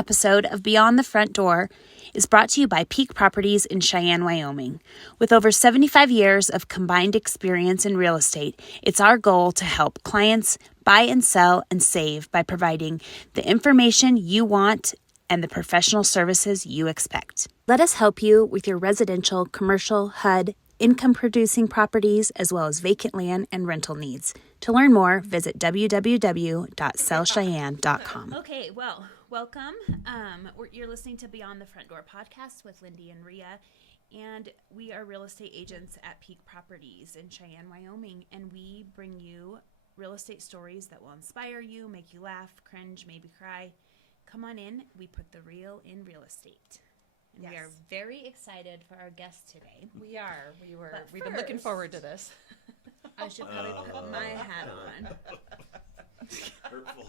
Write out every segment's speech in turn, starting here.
episode of Beyond the Front Door is brought to you by Peak Properties in Cheyenne, Wyoming. With over 75 years of combined experience in real estate, it's our goal to help clients buy and sell and save by providing the information you want and the professional services you expect. Let us help you with your residential, commercial, HUD, income-producing properties, as well as vacant land and rental needs. To learn more, visit www.sellcheyenne.com. Okay, well, welcome. You're listening to Beyond the Front Door podcast with Lindee and Rhea, and we are real estate agents at Peak Properties in Cheyenne, Wyoming, and we bring you real estate stories that will inspire you, make you laugh, cringe, maybe cry. Come on in. We put the real in real estate. And yes. We are very excited for our guest today. We are. We've been looking forward to this. I should probably put my hat on. Hurtful.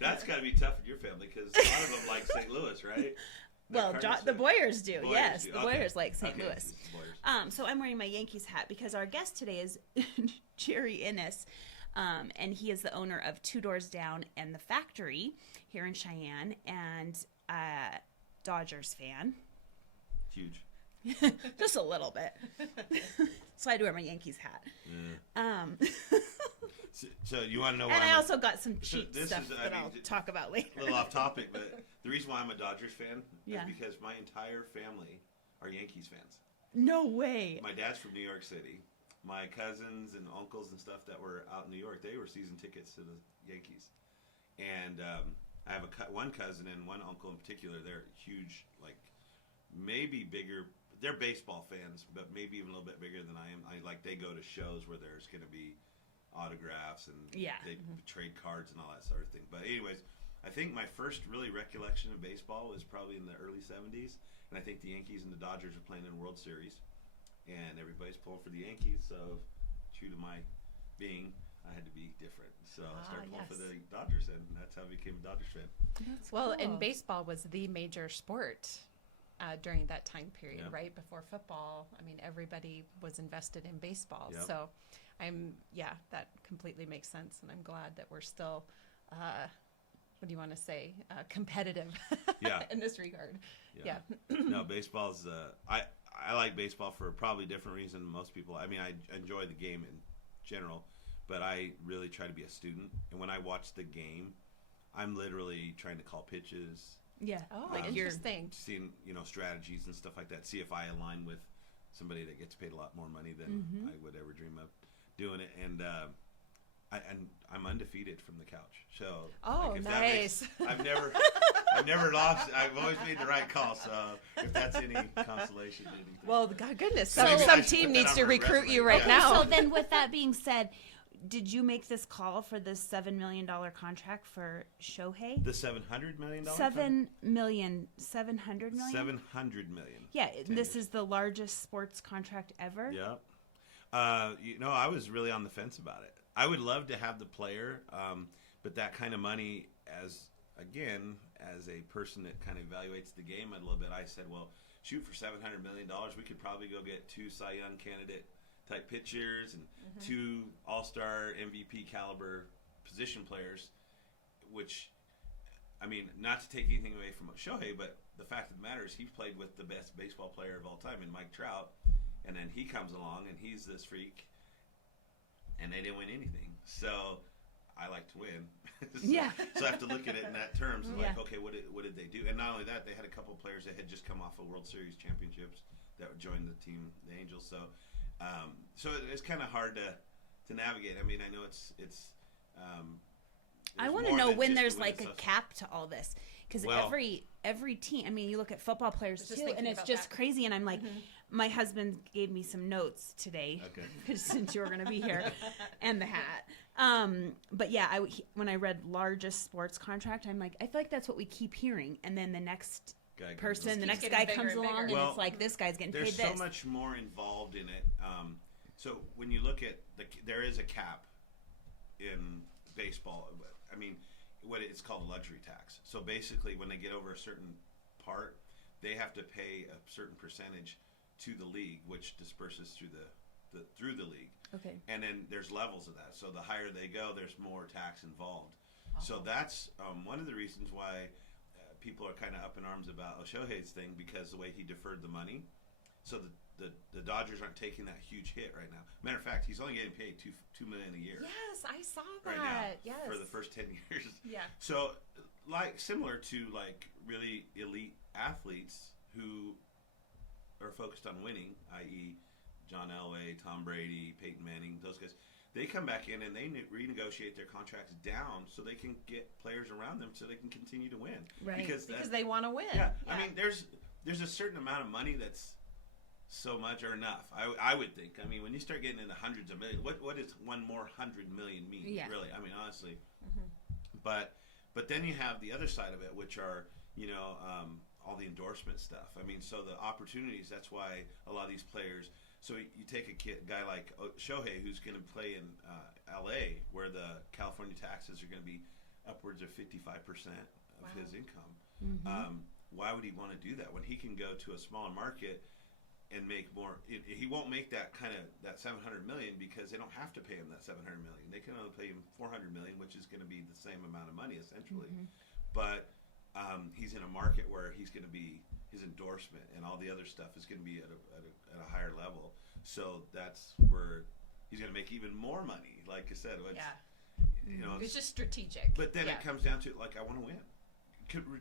That's got to be tough in your family because a lot of them like St. Louis, right? Well, the Boyers do. Yes, the okay. Boyers like St. Louis. So I'm wearing my Yankees hat because our guest today is Jerry Inniss, and he is the owner of Two Doors Down and the Factory here in Cheyenne, and Dodgers fan. Huge. Just a little bit. So I had to wear my Yankees hat. Yeah. So you want to know why? And I also got some cheap stuff that I'll talk about later. A little off topic, but the reason why I'm a Dodgers fan is because my entire family are Yankees fans. No way. My dad's from New York City. My cousins and uncles and stuff that were out in New York, they were season tickets to the Yankees. And I have one cousin and one uncle in particular. They're huge, like maybe bigger. They're baseball fans, but maybe even a little bit bigger than I am. They go to shows where there's going to be autographs and they trade cards and all that sort of thing. But anyways, I think my first really recollection of baseball was probably in the early 70s, and I think the Yankees and the Dodgers were playing in the World Series, and everybody's pulling for the Yankees. So true to my being, I had to be different. So I started pulling for the Dodgers, and that's how I became a Dodgers fan. That's cool. And baseball was the major sport during that time period, right? Before football. I mean, everybody was invested in baseball. Yep. So that completely makes sense. And I'm glad that we're still, what do you want to say, competitive in this regard. Yeah. No, baseball's, I like baseball for a probably different reason than most people. I mean, I enjoy the game in general, but I really try to be a student. And when I watch the game, I'm literally trying to call pitches. Yeah. Oh, interesting. Seeing, strategies and stuff like that. See if I align with somebody that gets paid a lot more money than I would ever dream of doing it. And I'm undefeated from the couch. So nice. I've never lost. I've always made the right call. So if that's any consolation, anything. Well, God goodness, some team needs to recruit you right now. So then, with that being said, did you make this call for this $7 million contract for Shohei? The $700 million? $700 million. $700 million. Yeah, this is the largest sports contract ever. Yeah. I was really on the fence about it. I would love to have the player, but that kind of money, as a person that kind of evaluates the game a little bit, I said, well, shoot, for $700 million, we could probably go get 2 Cy Young candidate type pitchers and 2 all-star MVP caliber position players, which, I mean, not to take anything away from Shohei, but the fact of the matter is he played with the best baseball player of all time in Mike Trout, and then he comes along and he's this freak, and they didn't win anything. So I like to win. So I have to look at it in that terms of like, okay, what did they do? And not only that, they had a couple of players that had just come off of World Series championships that would join the team, the Angels. So it's kind of hard to navigate. I mean, I know it's I want to know when there's like a cap to all this, because every team. I mean, you look at football players too, and it's just crazy. And I'm like, my husband gave me some notes today, since you were going to be here, and the hat. But yeah, when I read largest sports contract, I'm like, I feel like that's what we keep hearing, and then the next the next guy comes along, and it's like, this guy's getting paid this. There's so much more involved in it. So when you look at there is a cap in baseball. I mean, it's called a luxury tax. So basically, when they get over a certain part, they have to pay a certain percentage to the league, which disperses through the league. Okay. And then there's levels of that. So the higher they go, there's more tax involved. So that's one of the reasons why people are kind of up in arms about Shohei's thing, because the way he deferred the money. So the Dodgers aren't taking that huge hit right now. Matter of fact, he's only getting paid $2 million a year. Yes, I saw that. Right now, yes. for the first 10 years. Yeah. So, like, similar to like really elite athletes who are focused on winning, i.e., John Elway, Tom Brady, Peyton Manning, those guys. They come back in and they renegotiate their contracts down so they can get players around them so they can continue to win. Right. Because that, they want to win. Yeah. I mean, there's a certain amount of money that's so much or enough. I would think. I mean, when you start getting into hundreds of millions, what does one more 100 million mean? Yeah. Really? I mean, honestly. Mm-hmm. But then you have the other side of it, which are all the endorsement stuff. I mean, so the opportunities. That's why a lot of these players. So you take a guy like Shohei, who's going to play in L.A., where the California taxes are going to be upwards of 55% of his income. Mm-hmm. Why would he want to do that when he can go to a smaller market and make more? He won't make that $700 million because they don't have to pay him that $700 million. They can only pay him $400 million, which is going to be the same amount of money essentially. Mm-hmm. But he's in a market where he's going to be. His endorsement and all the other stuff is going to be at a higher level. So that's where he's going to make even more money. Like I said, it's just strategic. But then it comes down to I want to win.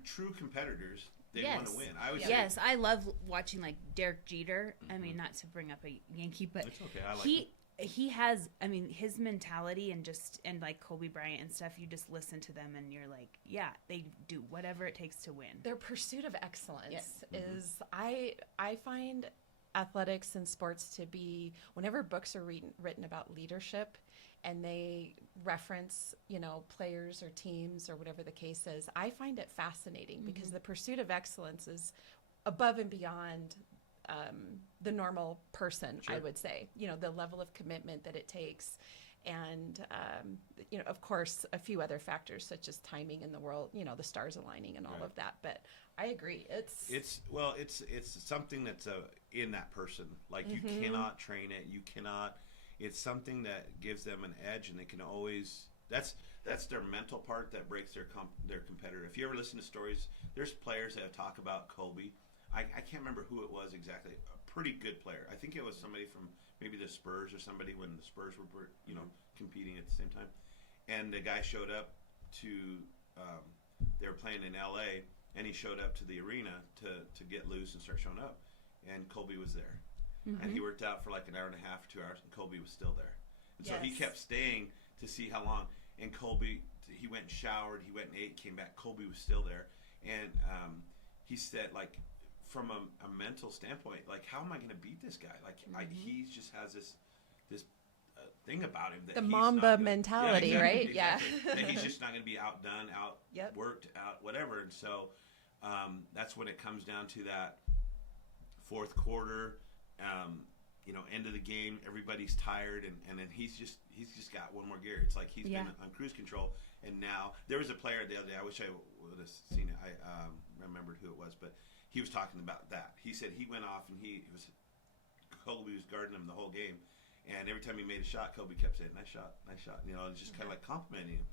True competitors, they want to win. I would say, I love watching like Derek Jeter. Mm-hmm. I mean, not to bring up a Yankee, but it's okay. I like him. He has, I mean, his mentality and like Kobe Bryant and stuff, you just listen to them and you're like, yeah, they do whatever it takes to win. Their pursuit of excellence is, I find athletics and sports to be, whenever books are written about leadership and they reference, players or teams or whatever the case is, I find it fascinating because the pursuit of excellence is above and beyond the normal person, I would say, the level of commitment that it takes. And, of course, a few other factors such as timing in the world, the stars aligning and all of that. But I agree. It's something that's in that person. Like you cannot train it. You cannot. It's something that gives them an edge, and they can always. That's their mental part that breaks their competitor. If you ever listen to stories, there's players that talk about Kobe. I can't remember who it was exactly. A pretty good player. I think it was somebody from maybe the Spurs or somebody when the Spurs were competing at the same time. And the guy showed up to they were playing in L.A. and he showed up to the arena to get loose and start showing up. And Kobe was there. Mm-hmm. And he worked out for like an hour and a half, 2 hours, and Kobe was still there. And so he kept staying to see how long. And Kobe, he went and showered, he went and ate, came back. Kobe was still there. And he said, like, from a mental standpoint, like, how am I going to beat this guy? Like, he just has this thing about him that the Mamba mentality, exactly, right? Exactly. Yeah, that he's just not going to be outdone, outworked, out whatever. And so that's when it comes down to that fourth quarter, end of the game. Everybody's tired, and then he's just got one more gear. It's like he's been on cruise control, and now there was a player the other day. I wish I would have seen it. I remembered who it was, but he was talking about that. He said he went off and Kobe was guarding him the whole game, and every time he made a shot, Kobe kept saying, "Nice shot, nice shot." It's just kind of like complimenting him.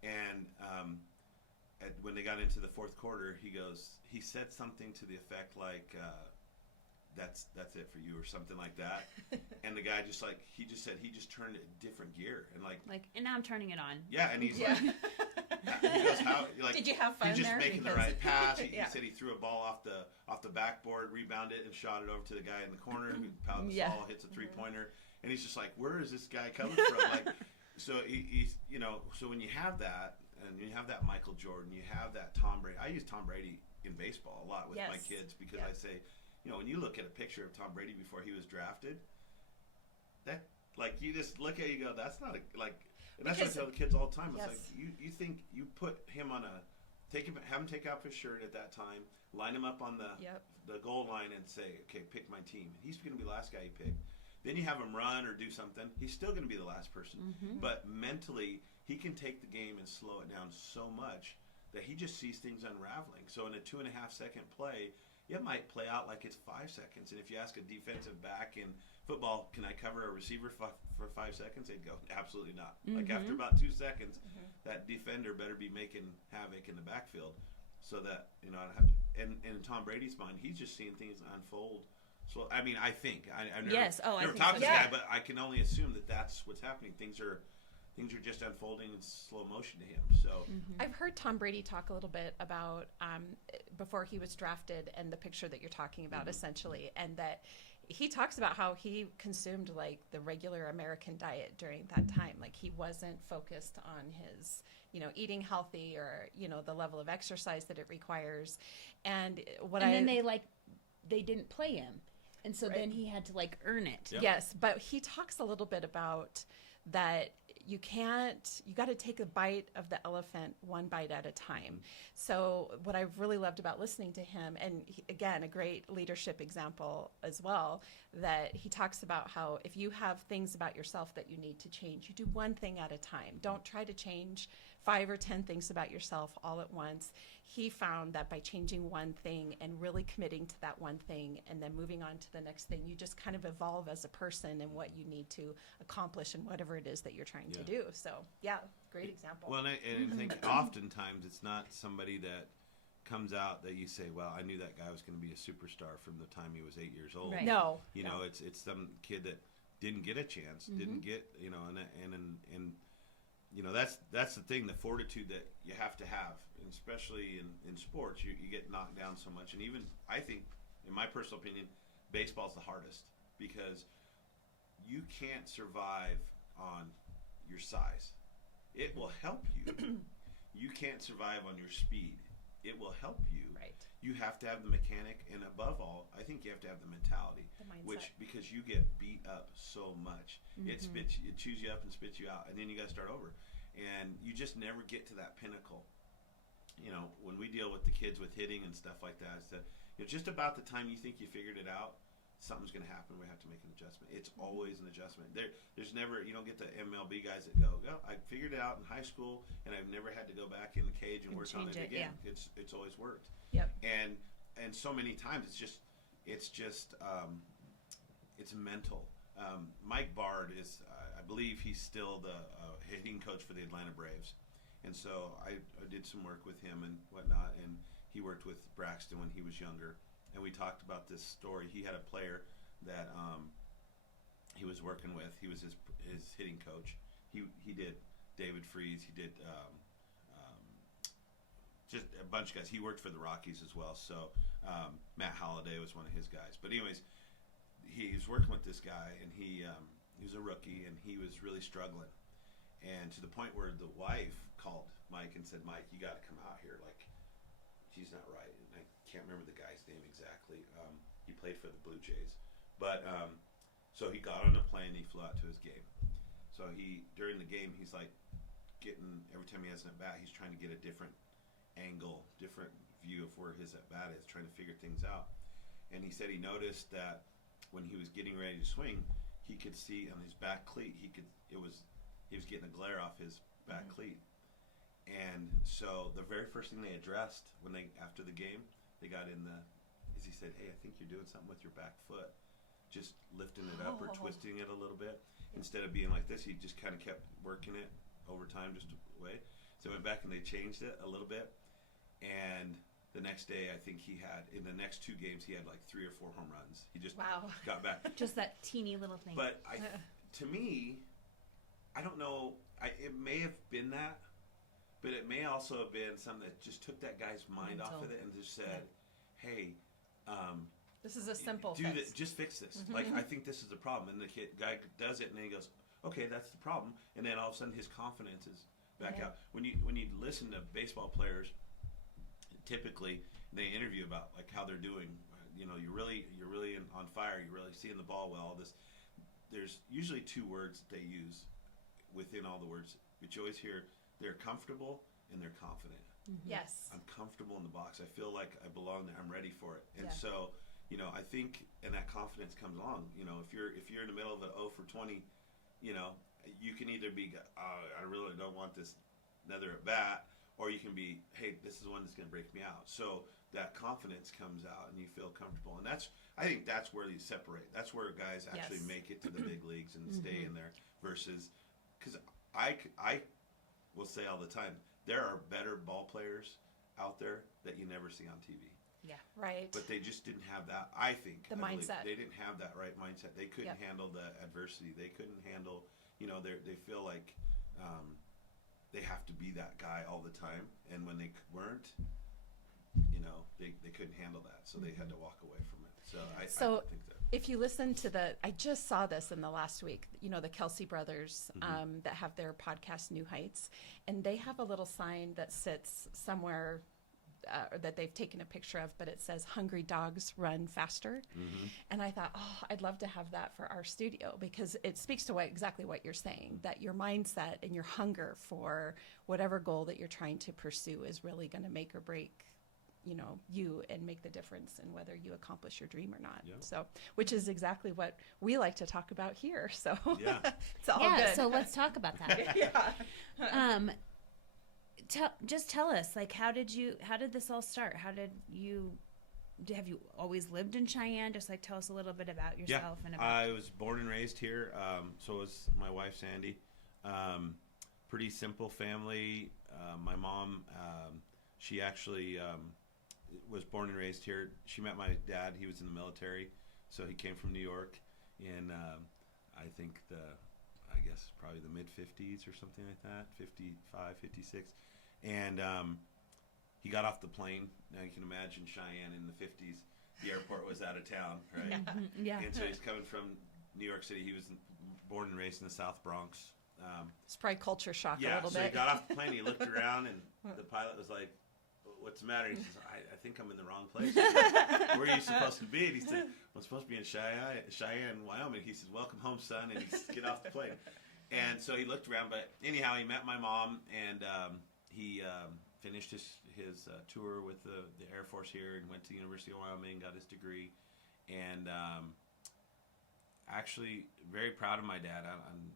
And when they got into the fourth quarter, he said something to the effect like, "That's it for you," or something like that. And the guy he just said he just turned a different gear and and now I'm turning it on. Yeah, and he's like. He goes, how, like, did you have fun he's just there? making the right pass. He said he threw a ball off the backboard, rebounded it, and shot it over to the guy in the corner. Who pounds the ball, hits a 3-pointer, and he's just like, "Where is this guy coming from?" Like, so he's so when you have that, and you have that Michael Jordan, you have that Tom Brady. I use Tom Brady in baseball a lot with my kids because I say, when you look at a picture of Tom Brady before he was drafted, that you just look at it, you go, that's not and that's what I tell the kids all the time. It's like you think you put him on have him take off his shirt at that time, line him up on the goal line, and say, "Okay, pick my team." He's going to be the last guy you pick. Then you have him run or do something. He's still going to be the last person. Mm-hmm. But mentally, he can take the game and slow it down so much that he just sees things unraveling. So in a 2.5-second play, it might play out like it's 5 seconds. And if you ask a defensive back in football, can I cover a receiver for 5 seconds? They'd go, absolutely not. Like after about 2 seconds, that defender better be making havoc in the backfield, so that I don't have to. And in Tom Brady's mind, he's just seeing things unfold. So I mean, I think I've never, never talked to this guy, but I can only assume that that's what's happening. Things are just unfolding in slow motion to him. So I've heard Tom Brady talk a little bit about before he was drafted and the picture that you're talking about, essentially, and that he talks about how he consumed like the regular American diet during that time. Like he wasn't focused on his, eating healthy or, the level of exercise that it requires. And then they didn't play him. And so then he had to earn it. Yep. Yes, but he talks a little bit about that you got to take a bite of the elephant one bite at a time. So what I've really loved about listening to him, and again, a great leadership example as well, that he talks about how if you have things about yourself that you need to change, you do one thing at a time. Don't try to change 5 or 10 things about yourself all at once. He found that by changing one thing and really committing to that one thing and then moving on to the next thing, you just kind of evolve as a person and what you need to accomplish and whatever it is that you're trying to do. So, yeah, great example. Well, and I think oftentimes it's not somebody that comes out that you say, well, I knew that guy was going to be a superstar from the time he was 8 years old. Right. No. It's some kid that didn't get a chance, didn't get, and that's the thing, the fortitude that you have to have, and especially in sports, you get knocked down so much. And even, I think, in my personal opinion, baseball's the hardest because you can't survive on your size. It will help you. You can't survive on your speed. It will help you. Right. You have to have the mechanic, and above all, I think you have to have the mentality, The mindset. because you get beat up so much, it chews you up and spits you out, and then you got to start over, and you just never get to that pinnacle. When we deal with the kids with hitting and stuff like that, it's that just about the time you think you figured it out, something's going to happen. We have to make an adjustment. It's always an adjustment. There's never, you don't get the MLB guys that go, I figured it out in high school, and I've never had to go back in the cage and work on it again. Yeah. It's always worked. Yep. And so many times it's mental. Mike Bard is, I believe he's still the hitting coach for the Atlanta Braves. And so I did some work with him and whatnot, and he worked with Braxton when he was younger. And we talked about this story. He had a player that he was working with. He was his hitting coach. He did David Freese. He did just a bunch of guys. He worked for the Rockies as well. So Matt Holliday was one of his guys. But anyways, he was working with this guy, and he was a rookie, and he was really struggling. And to the point where the wife called Mike and said, Mike, you got to come out here. Like, she's not right. And I can't remember the guy's name exactly. He played for the Blue Jays. But so he got on a plane and he flew out to his game. So during the game, he's like every time he has an at-bat, he's trying to get a different angle, different view of where his at-bat is, trying to figure things out. And he said he noticed that when he was getting ready to swing, he could see on his back cleat, he was getting a glare off his back cleat. And so the very first thing they addressed after the game, they got is he said, hey, I think you're doing something with your back foot. Just lifting it up or twisting it a little bit. Instead of being like this, he just kind of kept working it over time just away. So I went back and they changed it a little bit. And the next day, I think in the next 2 games, he had like 3 or 4 home runs. He just got back. Just that teeny little thing. But to me, I don't know. It may have been that, but it may also have been something that just took that guy's mind off of it and just said, hey, this is a simple fix. Just fix this. Like, I think this is the problem. And the guy does it, and then he goes, okay, that's the problem. And then all of a sudden his confidence is back out. When you listen to baseball players, typically they interview about like how they're doing. You're really on fire. You're really seeing the ball well. All this. There's usually 2 words that they use within all the words, but you always hear they're comfortable and they're confident. Yes. I'm comfortable in the box. I feel like I belong there. I'm ready for it. And so, I think, and that confidence comes along. If you're in the middle of an 0 for 20, you can either be, I really don't want this another at bat, or you can be, hey, this is the one that's going to break me out. So that confidence comes out and you feel comfortable. And I think that's where you separate. That's where guys actually make it to the big leagues and stay in there versus, because I will say all the time, there are better ball players out there that you never see on TV. Yeah, right. But they just didn't have that, I think. The mindset. They didn't have that right mindset. They couldn't handle the adversity. They couldn't handle, they feel like they have to be that guy all the time. And when they weren't, they couldn't handle that. So they had to walk away from it. So I think that. If you listen to I just saw this in the last week, the Kelsey brothers that have their podcast, New Heights, and they have a little sign that sits somewhere that they've taken a picture of, but it says "Hungry dogs run faster." And I thought, I'd love to have that for our studio, because it speaks to exactly what you're saying, that your mindset and your hunger for whatever goal that you're trying to pursue is really going to make or break you and make the difference in whether you accomplish your dream or not. Yeah. So, which is exactly what we like to talk about here. So yeah, it's all good. So let's talk about that. Just tell us, like, how did this all start? Have you always lived in Cheyenne? Just like tell us a little bit about yourself. Yeah, and about I was born and raised here. So was my wife, Sandy. Pretty simple family. My mom, she actually was born and raised here. She met my dad. He was in the military, so he came from New York in I think I guess probably the mid 50s or something like that, 55, 56. And he got off the plane. Now you can imagine Cheyenne in the 50s. The airport was out of town, right? Yeah. And so he's coming from New York City. He was born and raised in the South Bronx. It's probably culture shock a little so bit. he got off the plane. He looked around, and the pilot was like, "What's the matter?" He says, I think I'm in the wrong place. Where are you supposed to be? And he said, "I'm supposed to be in Cheyenne, Wyoming." He said, "Welcome home, son," and he said, "Get off the plane." And so he looked around, but anyhow, he met my mom, and he finished his tour with the Air Force here and went to the University of Wyoming, got his degree, and actually very proud of my dad.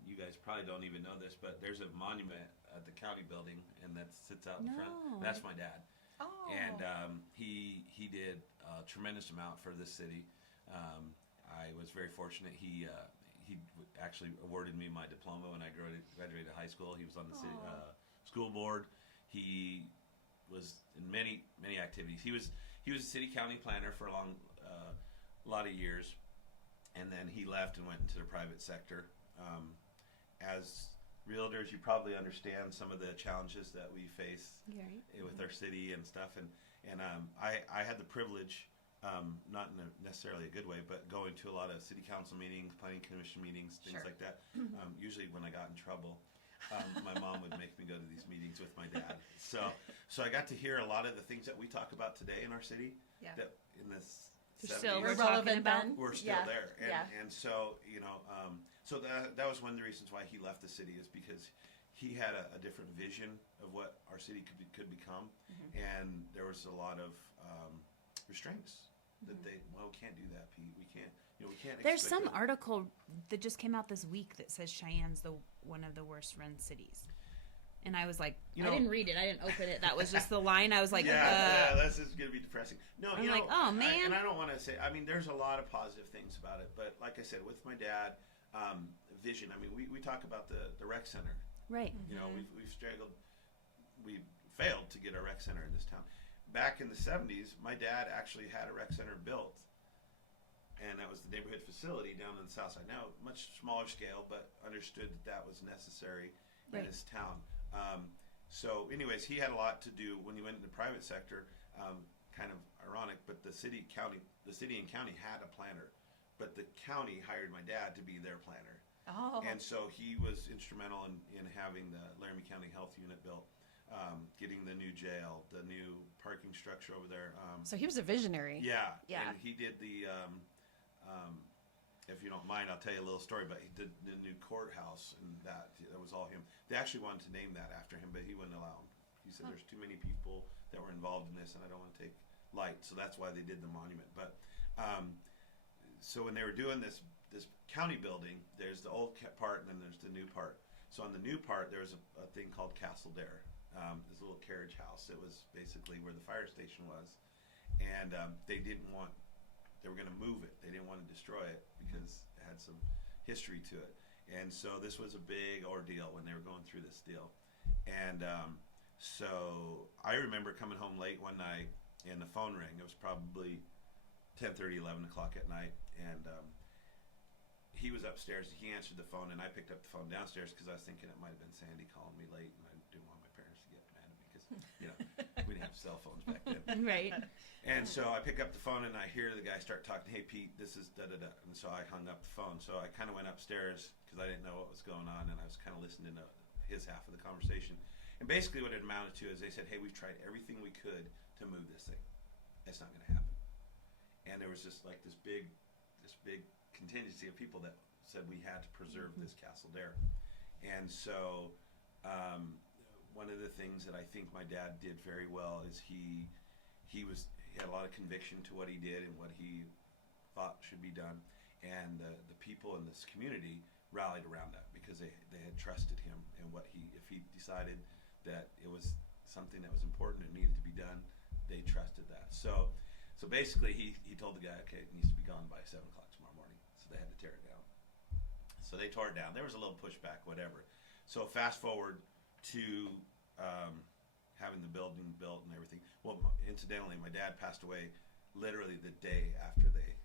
You guys probably don't even know this, but there's a monument at the county building, and that sits out in front. That's my dad. Oh. And he did a tremendous amount for this city. I was very fortunate. He actually awarded me my diploma when I graduated high school. He was on the city school board. He was in many activities. He was a city county planner for a lot of years, and then he left and went into the private sector. As realtors, you probably understand some of the challenges that we face with our city and stuff. And I had the privilege, not in necessarily a good way, but going to a lot of city council meetings, planning commission meetings, things like that. Usually when I got in trouble, my mom would make me go to these meetings with my dad. So I got to hear a lot of the things that we talk about today in our city. Yeah. That in this. We're relevant then. We're still there, and so so that was one of the reasons why he left the city, is because he had a different vision of what our city could become, and there was a lot of restraints that we can't do that, Pete. We can't. We can't. There's some article that just came out this week that says Cheyenne's one of the worst run cities. And I was like, I didn't read it. I didn't open it. That was just the line. I was like, yeah, this is going to be depressing. No, I'm like, oh, man. And I don't want to say, there's a lot of positive things about it. But like I said, with my dad, vision, we talk about the rec center. Right. We've struggled. We failed to get a rec center in this town. Back in the 70s, my dad actually had a rec center built. And that was the neighborhood facility down on the south side. Now, much smaller scale, but understood that was necessary in this town. So anyways, he had a lot to do when he went in the private sector, kind of ironic, but the city and county had a planner, but the county hired my dad to be their planner. Oh. And so he was instrumental in having the Laramie County Health Unit built, getting the new jail, the new parking structure over there. So he was a visionary. Yeah. And he did the, if you don't mind, I'll tell you a little story, but he did the new courthouse, and that was all him. They actually wanted to name that after him, but he wouldn't allow him. He said there's too many people that were involved in this, and I don't want to take light. So that's why they did the monument. But so when they were doing this county building, there's the old part, and then there's the new part. So on the new part, there's a thing called Castle Dare, this little carriage house. It was basically where the fire station was. and they were going to move it. They didn't want to destroy it because it had some history to it. And so this was a big ordeal when they were going through this deal. And so I remember coming home late one night, and the phone rang. It was probably 10:30, 11 o'clock at night, and he was upstairs. He answered the phone, and I picked up the phone downstairs because I was thinking it might have been Sandy calling me late, and I didn't want my parents to get mad at me because, we didn't have cell phones back then. Right. And so I pick up the phone, and I hear the guy start talking, "Hey, Pete, this is da-da-da." And so I hung up the phone. So I kind of went upstairs because I didn't know what was going on, and I was kind of listening to his half of the conversation. And basically what it amounted to is they said, "Hey, we've tried everything we could to move this thing. It's not going to happen." And there was just like this big contingency of people that said we had to preserve this castle there. And so one of the things that I think my dad did very well is he had a lot of conviction to what he did and what he thought should be done. And the people in this community rallied around that because they had trusted him and if he decided that it was something that was important and needed to be done, they trusted that. So basically he told the guy, okay, it needs to be gone by 7 o'clock tomorrow morning. So they had to tear it down. So they tore it down. There was a little pushback, whatever. So fast forward to having the building built and everything. Well, incidentally, my dad passed away literally the day after they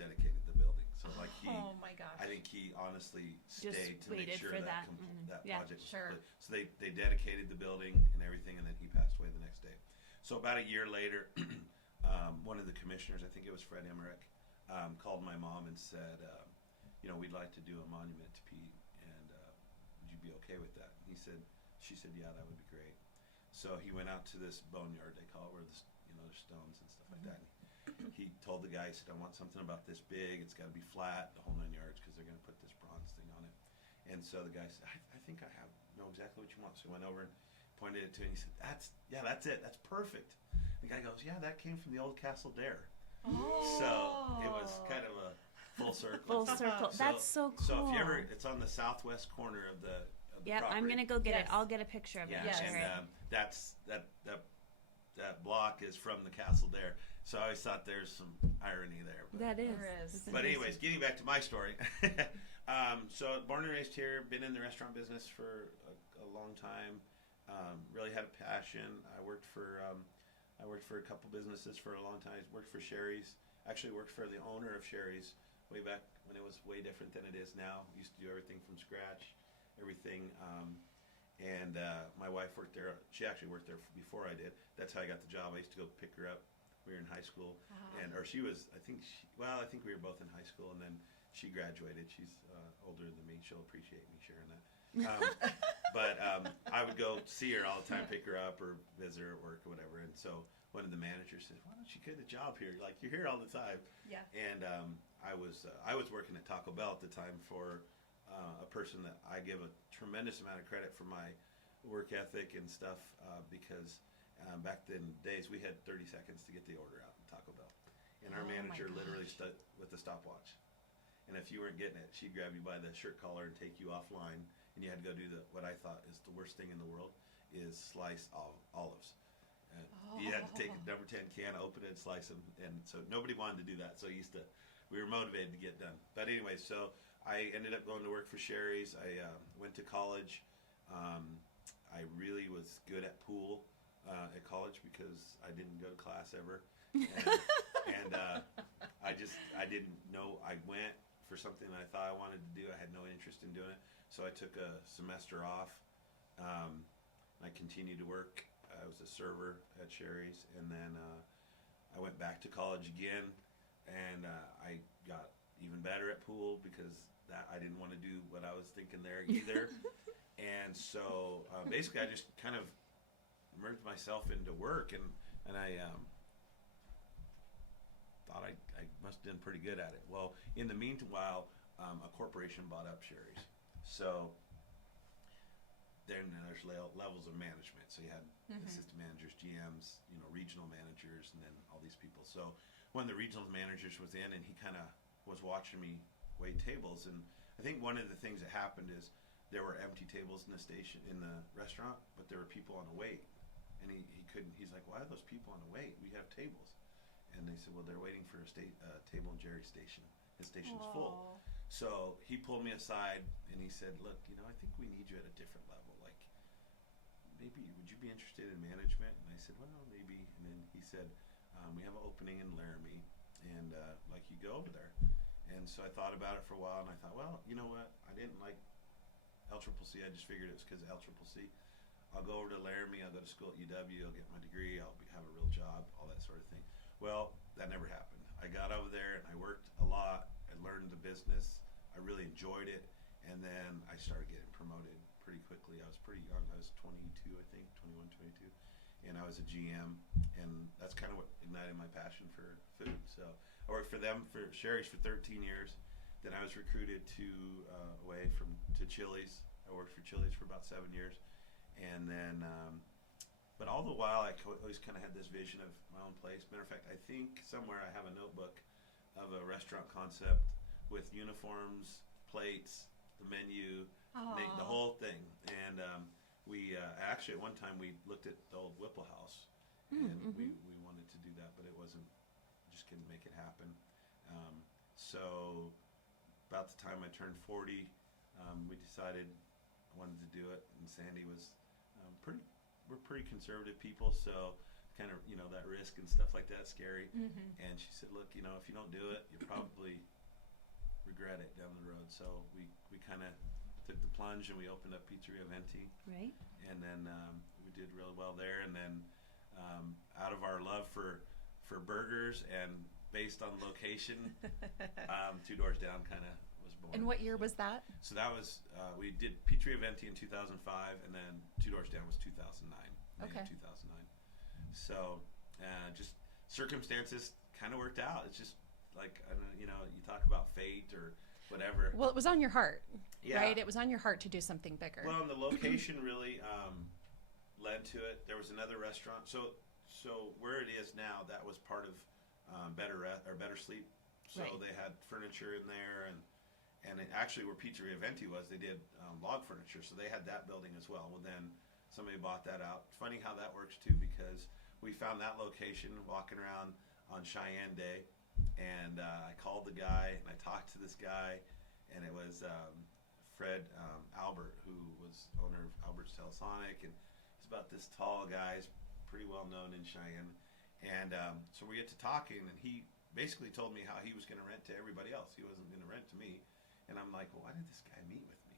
dedicated the building. So like oh my gosh. I think he honestly Just stayed to make waited sure for that that. that project was Sure. complete. So they dedicated the building and everything, and then he passed away the next day. So about a year later, one of the commissioners, I think it was Fred Emmerich, called my mom and said, we'd like to do a monument to Pete, and would you be okay with that? And she said, yeah, that would be great. So he went out to this boneyard, they call it, where there's stones and stuff like that. And he told the guy, he said, I want something about this big. It's got to be flat, the whole 9 yards, because they're going to put this bronze thing on it. And so the guy said, I think I know exactly what you want. So he went over and pointed it to him. He said, that's it. That's perfect. The guy goes, yeah, that came from the old Castle Dare. Oh. So it was kind of a full circle. Full circle. That's so cool. So if you ever, it's on the southwest corner of the Yep, property. I'm gonna go get it. Yes. I'll get a picture of it. Yeah, Yes. and that block is from the Castle Dare. So I always thought there's some irony there. But, That is. There is. That's but amazing. anyways, getting back to my story. So born and raised here, been in the restaurant business for a long time. Really had a passion. I worked for a couple businesses for a long time. I worked for Sherry's. Actually worked for the owner of Sherry's way back when it was way different than it is now. Used to do everything from scratch, everything. And my wife worked there. She actually worked there before I did. That's how I got the job. I used to go pick her up. We were in high school, or she was. I think we were both in high school, and then she graduated. She's older than me. She'll appreciate me sharing that. But I would go see her all the time, pick her up or visit her at work or whatever. And so one of the managers said, "Why don't you get a job here? Like you're here all the time." Yeah. And I was working at Taco Bell at the time for a person that I give a tremendous amount of credit for my work ethic and stuff because back then days we had 30 seconds to get the order out in Taco Bell, and our Oh my manager literally gosh. stood with the stopwatch. And if you weren't getting it, she'd grab you by the shirt collar and take you offline, and you had to go do what I thought is the worst thing in the world is slice olives. You had to take a number 10 can, open it, and slice them, and so nobody wanted to do that. So we were motivated to get done. But anyway, so I ended up going to work for Sherry's. I went to college. I really was good at pool at college because I didn't go to class ever, and I didn't know. I went for something that I thought I wanted to do. I had no interest in doing it, so I took a semester off. I continued to work. I was a server at Sherry's, and then I went back to college again, and I got even better at pool because I didn't want to do what I was thinking there either. And so basically I just kind of immersed myself into work, and I thought I must have done pretty good at it. Well, in the meanwhile, a corporation bought up Sherry's. So then there's levels of management. So you had assistant managers, GMs, regional managers, and then all these people. So one of the regional managers was in, and he kind of was watching me wait tables. And I think one of the things that happened is there were empty tables in the restaurant, but there were people on a wait. and he couldn't. He's like, why are those people on a wait? We have tables. And they said, well, they're waiting for a table in Jerry's station. His station's full. So he pulled me aside and he said, look, I think we need you at a different level. Like, maybe, would you be interested in management? And I said, well, maybe. And then he said, we have an opening in Laramie, and you go over there. And so I thought about it for a while, and I thought, well, you know what? I didn't like LCCC. I just figured it was because of LCCC. I'll go over to Laramie. I'll go to school at UW. I'll get my degree. Have a real job, all that sort of thing. Well, that never happened. I got over there, and I worked a lot. I learned the business. I really enjoyed it. And then I started getting promoted pretty quickly. I was pretty young. I was 22, I think, 21, 22. And I was a GM, and that's kind of what ignited my passion for food. So I worked for them, for Sherry's, for 13 years. Then I was recruited to Chili's. I worked for Chili's for about 7 years. And then, but all the while, I always kind of had this vision of my own place. Matter of fact, I think somewhere I have a notebook of a restaurant concept with uniforms, plates, the menu, the whole thing. And we actually, at one time, we looked at the old Whipple House, and we wanted to do that, but it wasn't, just couldn't make it happen. So about the time I turned 40, we decided I wanted to do it, and Sandy was we're pretty conservative people, so kind of, that risk and stuff like that, scary. And she said, look, if you don't do it, you'll probably regret it down the road. So we kind of took the plunge, and we opened up Pizzeria Venti. Right. And then we did really well there. And then out of our love for burgers and based on location, Two Doors Down kind of was born. And what year was that? So that was, we did Pizzeria Venti in 2005, and then Two Doors Down was 2009. Okay. 2009. So just circumstances kind of worked out. It's just like, I don't know, you talk about fate or whatever. Well, it was on your heart, yeah. Right? It was on your heart to do something bigger. Well, and the location really led to it. There was another restaurant. So where it is now, that was part of Better Sleep. So right. They had furniture in there, and it actually where Pizzeria Venti was, they did log furniture. So they had that building as well. Well, then somebody bought that out. Funny how that works too, because we found that location walking around on Cheyenne Day. And I called the guy, and I talked to this guy, and it was Fred Albert, who was owner of Albert's Telesonic, and he's about this tall guy, he's pretty well known in Cheyenne. And so we get to talking, and he basically told me how he was going to rent to everybody else. He wasn't going to rent to me. And I'm like, well, why did this guy meet with me?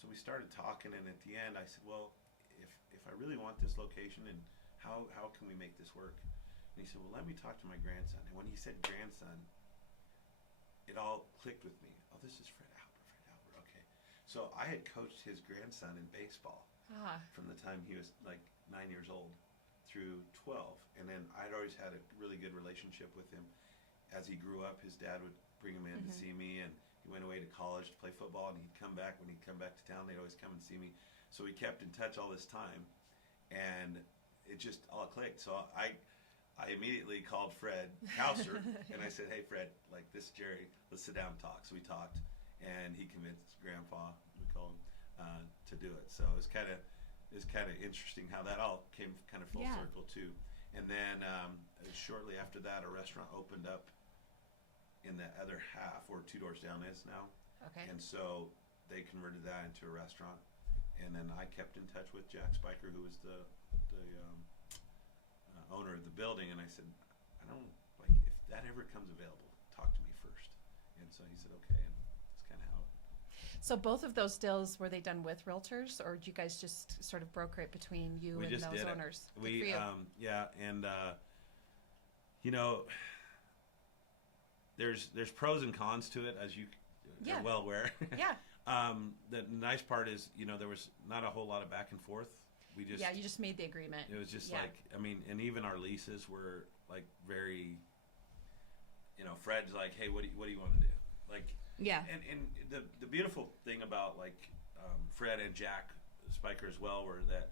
So we started talking, and at the end, I said, well, if I really want this location, and how can we make this work? And he said, well, let me talk to my grandson. And when he said grandson, it all clicked with me. Oh, this is Fred Albert, okay. So I had coached his grandson in baseball from the time he was like 9 years old through 12. And then I'd always had a really good relationship with him. As he grew up, his dad would bring him in to see me, and he went away to college to play football, and he'd come back. When he'd come back to town, they'd always come and see me. So we kept in touch all this time, and it just all clicked. So I immediately called Fred Hauser, and I said, hey, Fred, like, this is Jerry. Let's sit down and talk. So we talked, and he convinced Grandpa, we call him, to do it. So it was kind of interesting how that all came kind of full circle, too. And then shortly after that, a restaurant opened up in the other half where Two Doors Down is now. Okay. And so they converted that into a restaurant. And then I kept in touch with Jack Spiker, who was the owner of the building, and I said, if that ever comes available, talk to me first. And so he said, okay, and that's kind of how it. So both of those deals, were they done with realtors, or did you guys just sort of broker it between you and those owners? We and there's pros and cons to it, as you are well aware. Yeah. The nice part is, there was not a whole lot of back and forth. You just made the agreement. It was just and even our leases were like very, Fred's like, hey, what do you want to do? Like, yeah. And the beautiful thing about Fred and Jack Spiker as well were that,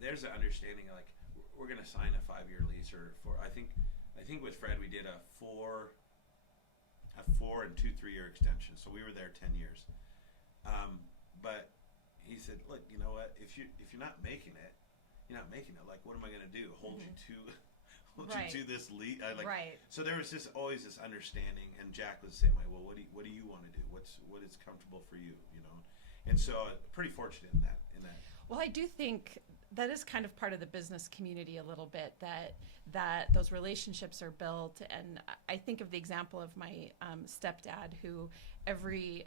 there's an understanding like we're going to sign a 5-year lease I think with Fred we did a 4 and 2 3-year extension. So we were there 10 years. But he said, look, you know what, if you're not making it, you're not making it. Like, what am I going to do? Hold you to Right. you to this lead? Right. So there was always this understanding, and Jack was the same way. Well, what do you want to do? What is comfortable for you? You know, and so pretty fortunate in that. Well, I do think that is kind of part of the business community a little bit, that those relationships are built. And I think of the example of my stepdad, who every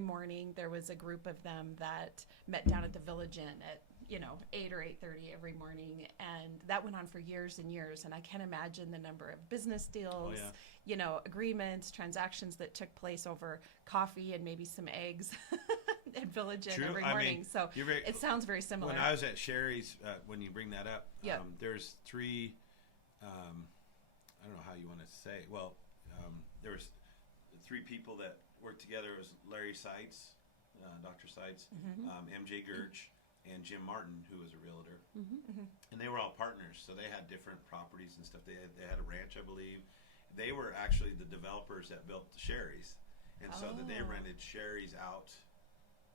morning there was a group of them that met down at the Village Inn at 8 or 8:30 every morning, and that went on for years and years. And I can't imagine the number of business deals, agreements, transactions that took place over coffee and maybe some eggs at Village Inn every morning. So it sounds very similar. When I was at Sherry's, when you bring that up, Yep. there's three. I don't know how you want to say. Well, there was three people that worked together. It was Larry Seitz, Dr. Seitz, MJ Gertch, and Jim Martin, who was a realtor, and they were all partners. So they had different properties and stuff. They had a ranch, I believe. They were actually the developers that built the Sherry's, and so that they rented Sherry's out.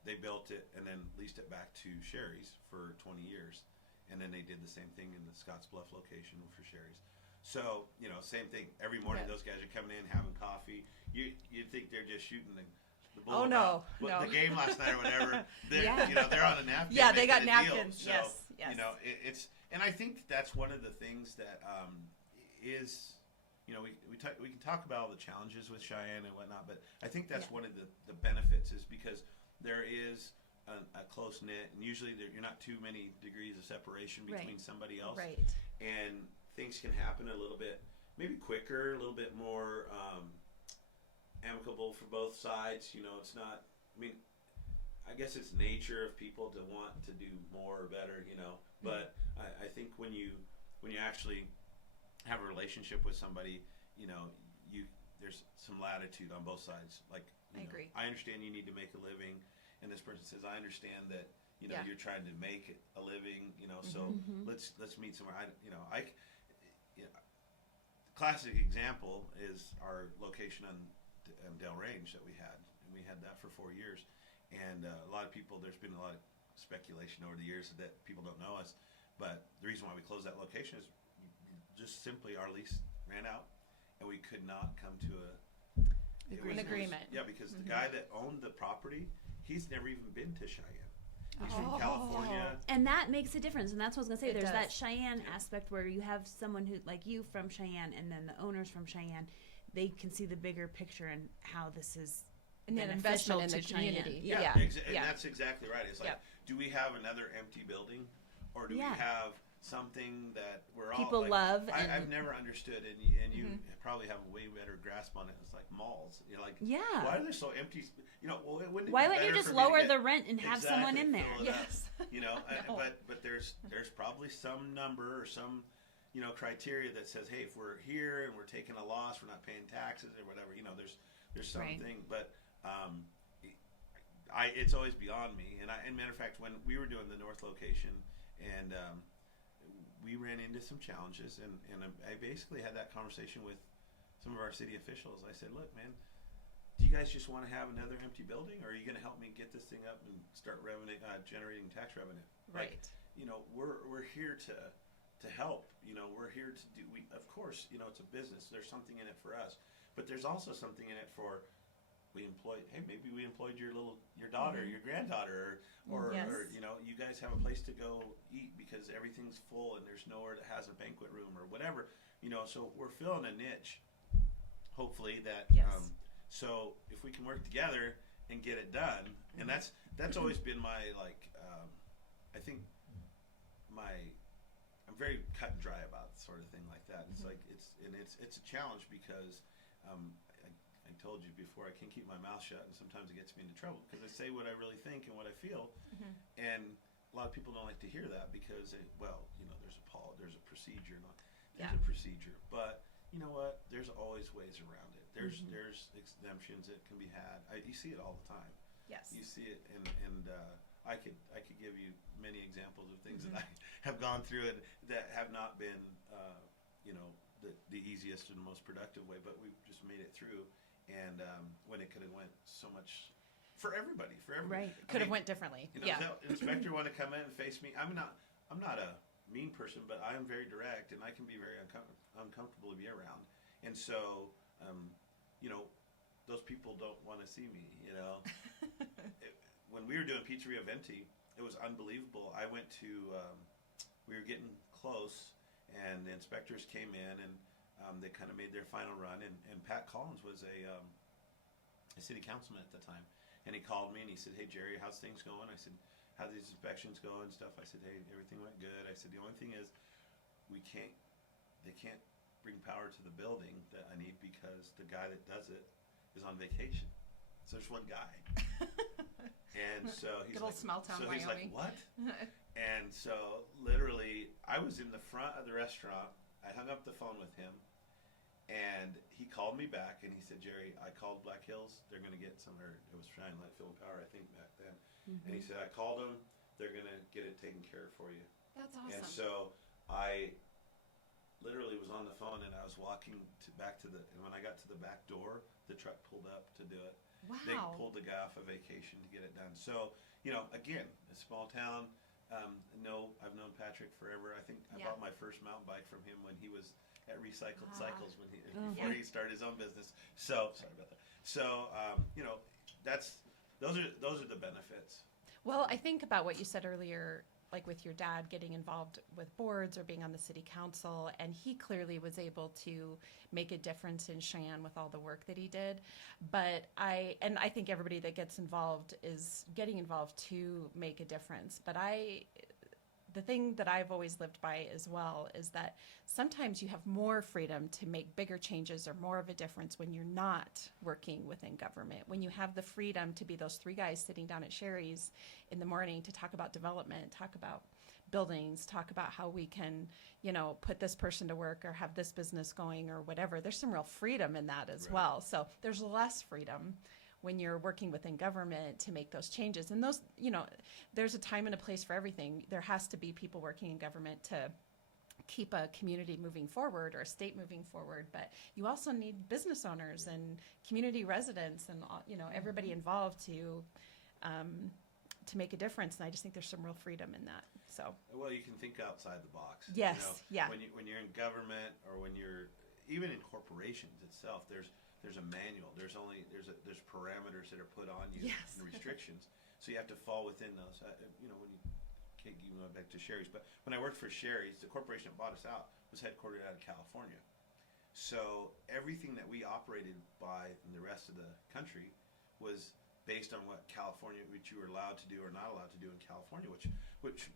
They built it and then leased it back to Sherry's for 20 years, and then they did the same thing in the Scottsbluff location for Sherry's. So same thing. Every morning, those guys are coming in having coffee. You'd think they're just shooting the bull no. the game last night or whatever. They're they're on a napkin. Yeah, they got a napkins. Deal. So, yes. It's and I think that's one of the things that is. We can talk about all the challenges with Cheyenne and whatnot, but I think that's one of the benefits is because there is a close knit, and usually you're not too many degrees of separation between somebody else, right? And things can happen a little bit, maybe quicker, a little bit more amicable for both sides. It's not. I mean, I guess it's nature of people to want to do more or better. But I think when you actually have a relationship with somebody, there's some latitude on both sides. Like, I agree. I understand you need to make a living, and this person says, I understand that you're trying to make a living. So let's meet somewhere. Classic example is our location on Del Range that we had, and we had that for 4 years. And a lot of people, there's been a lot of speculation over the years that people don't know us, but the reason why we closed that location is just simply our lease ran out, and we could not come to an agreement. Because the guy that owned the property, he's never even been to Cheyenne. He's from California. And that makes a difference, and that's what I was going to say. There's does. that Cheyenne aspect where you have someone who, like you, from Cheyenne, and then the owners from Cheyenne. They can see the bigger picture and how this is and then beneficial investment in the Cheyenne. community. And that's exactly right. It's like, do we have another empty building, or do we have something that we're people all love? I've never understood, and you probably have a way better grasp on it. It's like malls. You're like, why are they so empty? Why wouldn't you just lower the rent and have someone in there? Yes. But there's probably some number or some criteria that says, hey, if we're here and we're taking a loss, we're not paying taxes or whatever. There's something, but it's always beyond me. And matter of fact, when we were doing the North location, and we ran into some challenges, and I basically had that conversation with some of our city officials. I said, look, man, do you guys just want to have another empty building, or are you going to help me get this thing up and start generating tax revenue? Right. We're here to help. We're here to do. Of course, it's a business. There's something in it for us, but there's also something in it for. Maybe we employed your daughter, your granddaughter, or you guys have a place to go eat because everything's full and there's nowhere that has a banquet room or whatever. So we're filling a niche. Hopefully that. So if we can work together and get it done, and that's always been my I think I'm very cut and dry about sort of thing like that. It's like it's a challenge because I told you before, I can't keep my mouth shut, and sometimes it gets me into trouble because I say what I really think and what I feel, and a lot of people don't like to hear that because there's a procedure, there's a procedure, but you know what? There's always ways around it. There's exemptions that can be had. You see it all the time. Yes. You see it, and I could give you many examples of things that I have gone through that have not been the easiest and most productive way, but we've just made it through. And when it could have went so much for everybody. Right. Could have went differently. Does that inspector want to come in and face me? I'm I'm not a mean person, but I am very direct, and I can be very uncomfortable to be around. And so, you know, those people don't want to see me. You know, when we were doing Pizzeria Venti, it was unbelievable. I went to, we were getting close, and the inspectors came in, and they kind of made their final run. And Pat Collins was a city councilman at the time, and he called me and he said, "Hey Jerry, how's things going?" I said, "How these inspections go and stuff?" I said, "Hey, everything went good." I said, "The only thing is, they can't bring power to the building that I need because the guy that does it is on vacation. So there's one guy." And so he's good old small town so he's Wyoming. like, "What?" And so literally, I was in the front of the restaurant. I hung up the phone with him, and he called me back, and he said, "Jerry, I called Black Hills. They're going to get some, or it was Shine Light Film Power, I think, back then." And he said, "I called them. They're going to get it taken care of for you." That's awesome. And so I literally was on the phone, and I was walking back to and when I got to the back door, the truck pulled up to do it. Wow. They pulled the guy off a vacation to get it done. So, you know, again, a small town. I've known Patrick forever. I think I bought my first mountain bike from him when he was at Recycled Cycles before he started his own business. So sorry about that. So you know, those are the benefits. Well, I think about what you said earlier, like with your dad getting involved with boards or being on the city council, and he clearly was able to make a difference in Cheyenne with all the work that he did. But I think everybody that gets involved is getting involved to make a difference. But the thing that I've always lived by as well is that sometimes you have more freedom to make bigger changes or more of a difference when you're not working within government. When you have the freedom to be those three guys sitting down at Sherry's in the morning to talk about development, talk about buildings, talk about how we can, you know, put this person to work or have this business going or whatever. There's some real freedom in that as well. So there's less freedom when you're working within government to make those changes. And those, you know, there's a time and a place for everything. There has to be people working in government to keep a community moving forward or a state moving forward. But you also need business owners and community residents and, you know, everybody involved to make a difference. And I just think there's some real freedom in that. So. Well, you can think outside the box. Yes. You know, when you're in government or when you're even in corporations itself, there's a manual. There's parameters that are put on you and restrictions. So you have to fall within those. You know, when you can't give back to Sherry's, but when I worked for Sherry's, the corporation that bought us out was headquartered out of California. So everything that we operated by in the rest of the country was based on what you were allowed to do or not allowed to do in California, which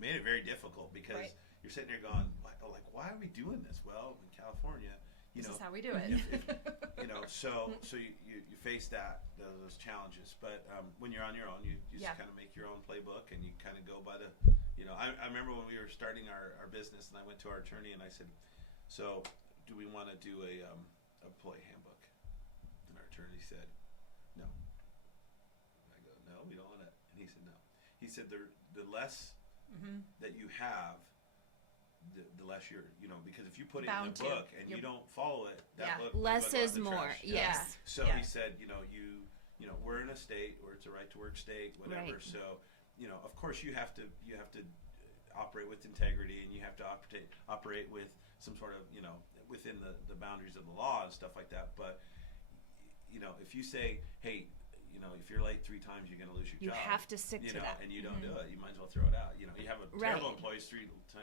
made it very difficult because you're sitting there going, like, why are we doing this? Well, in California, this is how we do it. You know, so you face those challenges. But when you're on your own, you just kind of make your own playbook and you kind of go by the, you know, I remember when we were starting our business and I went to our attorney and I said, "So do we want to do a employee handbook?" And our attorney said, "No." I go, "No, we don't want it." And he said, "No." He said, the less that you have, the less you're, you know, because if you put it in a book and you don't follow it, that book less is goes in the more. trash. Yes. So he said, you know, we're in a state where it's a right to work state, whatever. Right. So, you know, of course you have to operate with integrity and you have to operate with some sort of, you know, within the boundaries of the law and stuff like that. But, you know, if you say, hey, you know, if you're late 3 times, you're going to lose your job. You have to stick to that. And you don't do it. You might as well throw it out. You know, you have a terrible employee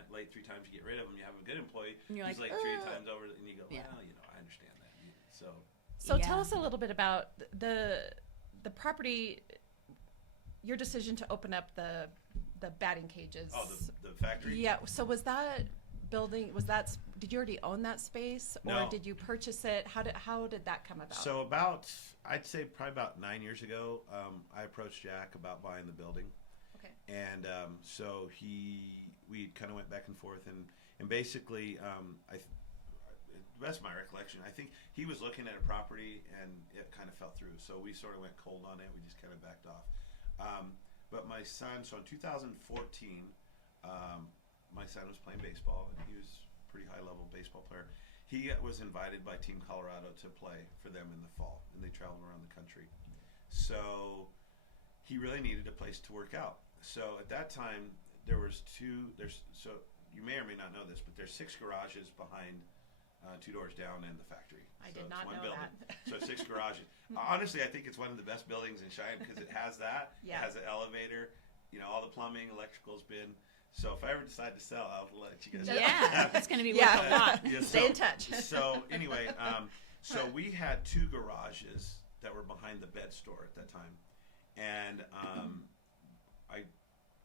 late 3 times, you get rid of them. You have a good employee who's like, late 3 times over, and you go, well, you know, I understand that. So tell us a little bit about the property, your decision to open up the batting cages. Oh, the factory? Yeah. So was that building, did you already own that space or did you purchase it? How did that come about? So I'd say probably about 9 years ago, I approached Jack about buying the building. Okay. And so we kind of went back and forth and basically, the best of my recollection, I think he was looking at a property and it kind of fell through. So we sort of went cold on it. We just kind of backed off. But my son, so in 2014, my son was playing baseball, and he was a pretty high-level baseball player. He was invited by Team Colorado to play for them in the fall, and they traveled around the country. So he really needed a place to work out. So at that time, there was so you may or may not know this, but there's 6 garages behind 2 doors down in the factory. I So did it's not one know building. that. So 6 garages. Honestly, I think it's one of the best buildings in Cheyenne because it has that. Yeah. It has an elevator. All the plumbing, electrical's been. So if I ever decide to sell, I'll let you guys know. Yeah, it's going to be worth Yeah. a lot. Yeah, Stay in touch. So anyway, so we had 2 garages that were behind the bed store at that time, and I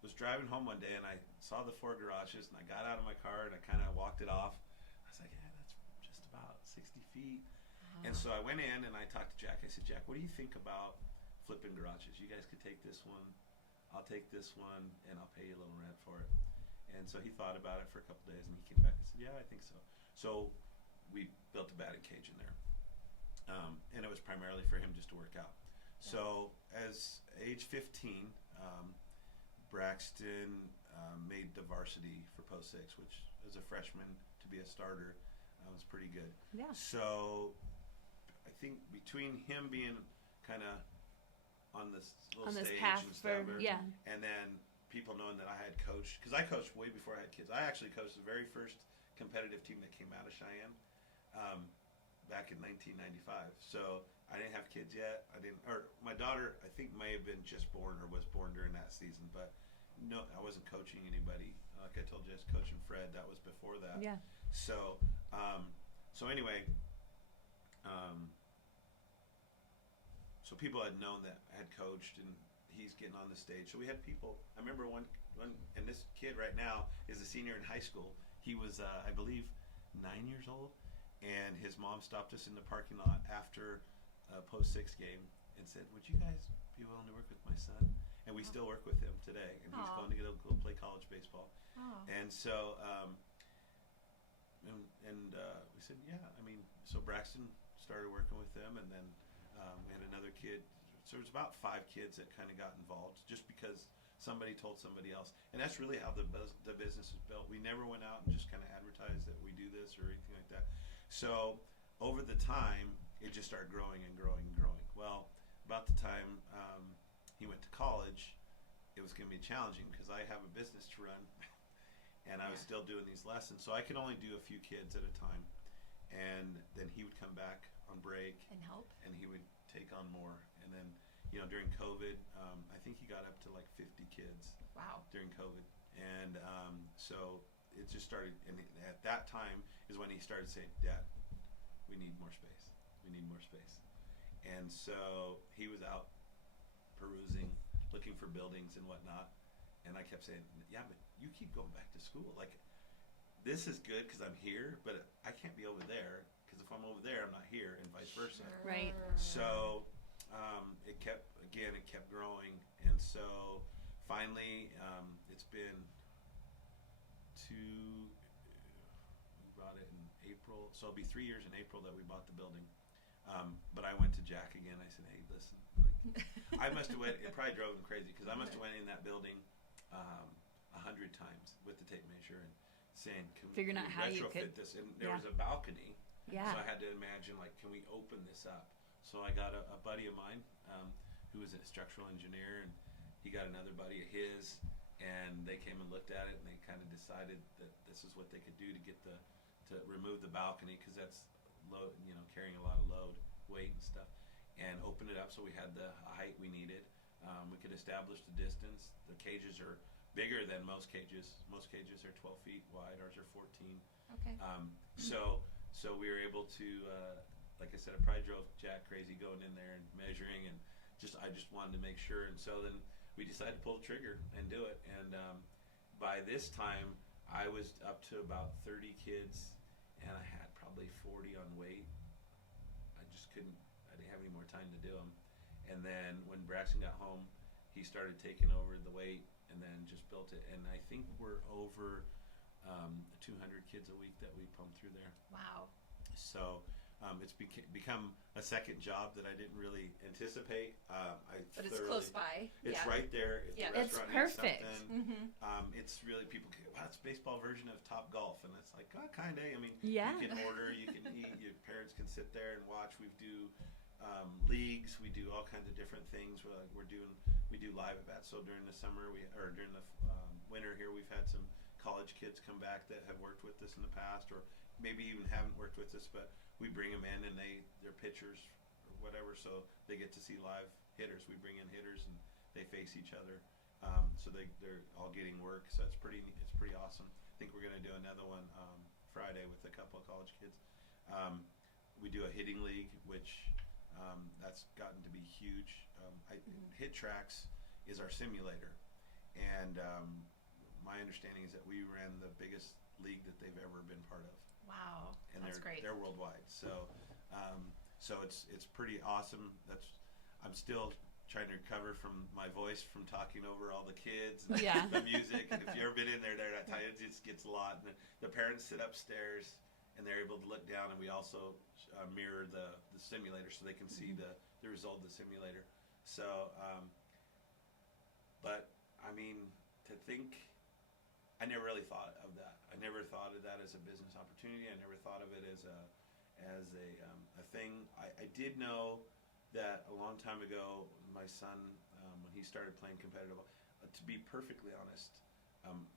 was driving home one day and I saw the 4 garages and I got out of my car and I kind of walked it off. I was like, yeah, that's just about 60 feet. And so I went in and I talked to Jack. I said, Jack, what do you think about flipping garages? You guys could take this one, I'll take this one, and I'll pay you a little rent for it. And so he thought about it for a couple days and he came back and said, yeah, I think so. So we built a batting cage in there. And it was primarily for him just to work out. Yeah. So as age 15, Braxton made the varsity for Post 6, which as a freshman to be a starter was pretty good. Yeah. So I think between him being kind of on this little On this stage path and stuff, for, yeah. and then people knowing that I had coached, because I coached way before I had kids. I actually coached the very first competitive team that came out of Cheyenne back in 1995. So I didn't have kids yet. Or my daughter, I think, may have been just born or was born during that season. But no, I wasn't coaching anybody. Like I told you, I was coaching Fred. That was before that. Yeah. So, so anyway, so people had known that I had coached, and he's getting on the stage. So we had people. I remember one, and this kid right now is a senior in high school. He was, I believe, 9 years old, and his mom stopped us in the parking lot after a Post 6 game and said, "Would you guys be willing to work with my son?" And we still work with him today, and he's going to go play college baseball. And so, we said, yeah. I mean, so Braxton started working with them, and then we had another kid. So there's about 5 kids that kind of got involved just because somebody told somebody else. And that's really how the business is built. We never went out and just kind of advertised that we do this or anything like that. So over the time, it just started growing and growing and growing. Well, about the time he went to college, it was going to be challenging because I have a business to run, and I was still doing these lessons. So I could only do a few kids at a time. And then he would come back on break and help, and he would take on more. And then, during COVID, I think he got up to like 50 kids. Wow. During COVID. And so it just started, and at that time is when he started saying, "Dad, we need more space. We need more space." And so he was out perusing, looking for buildings and whatnot. And I kept saying, "Yeah, but you keep going back to school. Like, this is good because I'm here, but I can't be over there because if I'm over there, I'm not here, and vice versa." Right. So it kept growing, and so finally, it's been we bought it in April, so it'll be 3 years in April that we bought the building. But I went to Jack again. I said, "Hey, listen, like, I must have went. It probably drove him crazy because I must have went in that building 100 times with the tape measure and saying, can Figuring we out how you retrofit could- this?" And there was a balcony. Yeah. So I had to imagine, like, can we open this up? So I got a buddy of mine who was a structural engineer, and he got another buddy of his, and they came and looked at it, and they kind of decided that this is what they could do to get to remove the balcony because that's load, carrying a lot of load, weight and stuff, and open it up so we had the height we needed. We could establish the distance. The cages are bigger than most cages. Most cages are 12 feet wide. Ours are 14. Okay. So we were able to, like I said, I probably drove Jack crazy going in there and measuring, and I just wanted to make sure. And so then we decided to pull the trigger and do it. And by this time, I was up to about 30 kids, and I had probably 40 on weight. I didn't have any more time to do them. And then when Braxton got home, he started taking over the weight and then just built it. And I think we're over 200 kids a week that we pump through there. Wow. So it's become a second job that I didn't really anticipate. But it's close by. It's right there. If the It's restaurant perfect. needs something, it's really, people go, "Wow, it's a baseball version of Top Golf." And it's like, oh, kind of. I mean, Yeah. you can order, you can eat, your parents can sit there and watch. We do leagues. We do all kinds of different things. We're doing we do live at bats. So during the summer, during the winter here, we've had some college kids come back that have worked with us in the past, or maybe even haven't worked with us, but we bring them in and they're pitchers or whatever, so they get to see live hitters. We bring in hitters and they face each other, so they're all getting work. So it's pretty awesome. I think we're going to do another one Friday with a couple of college kids. We do a hitting league, which that's gotten to be huge. Hit Tracks is our simulator, and my understanding is that we ran the biggest league that they've ever been part of. Wow, And that's great. They're worldwide, so it's pretty awesome. I'm still trying to recover from my voice from talking over all the kids and the music. And if you've ever been in there that time, it just gets a lot. And the parents sit upstairs and they're able to look down, and we also mirror the simulator so they can see the result of the simulator. So, but I mean, to think, I never really thought of that. I never thought of that as a business opportunity. I never thought of it as a thing. I did know that a long time ago, my son, when he started playing competitive, to be perfectly honest,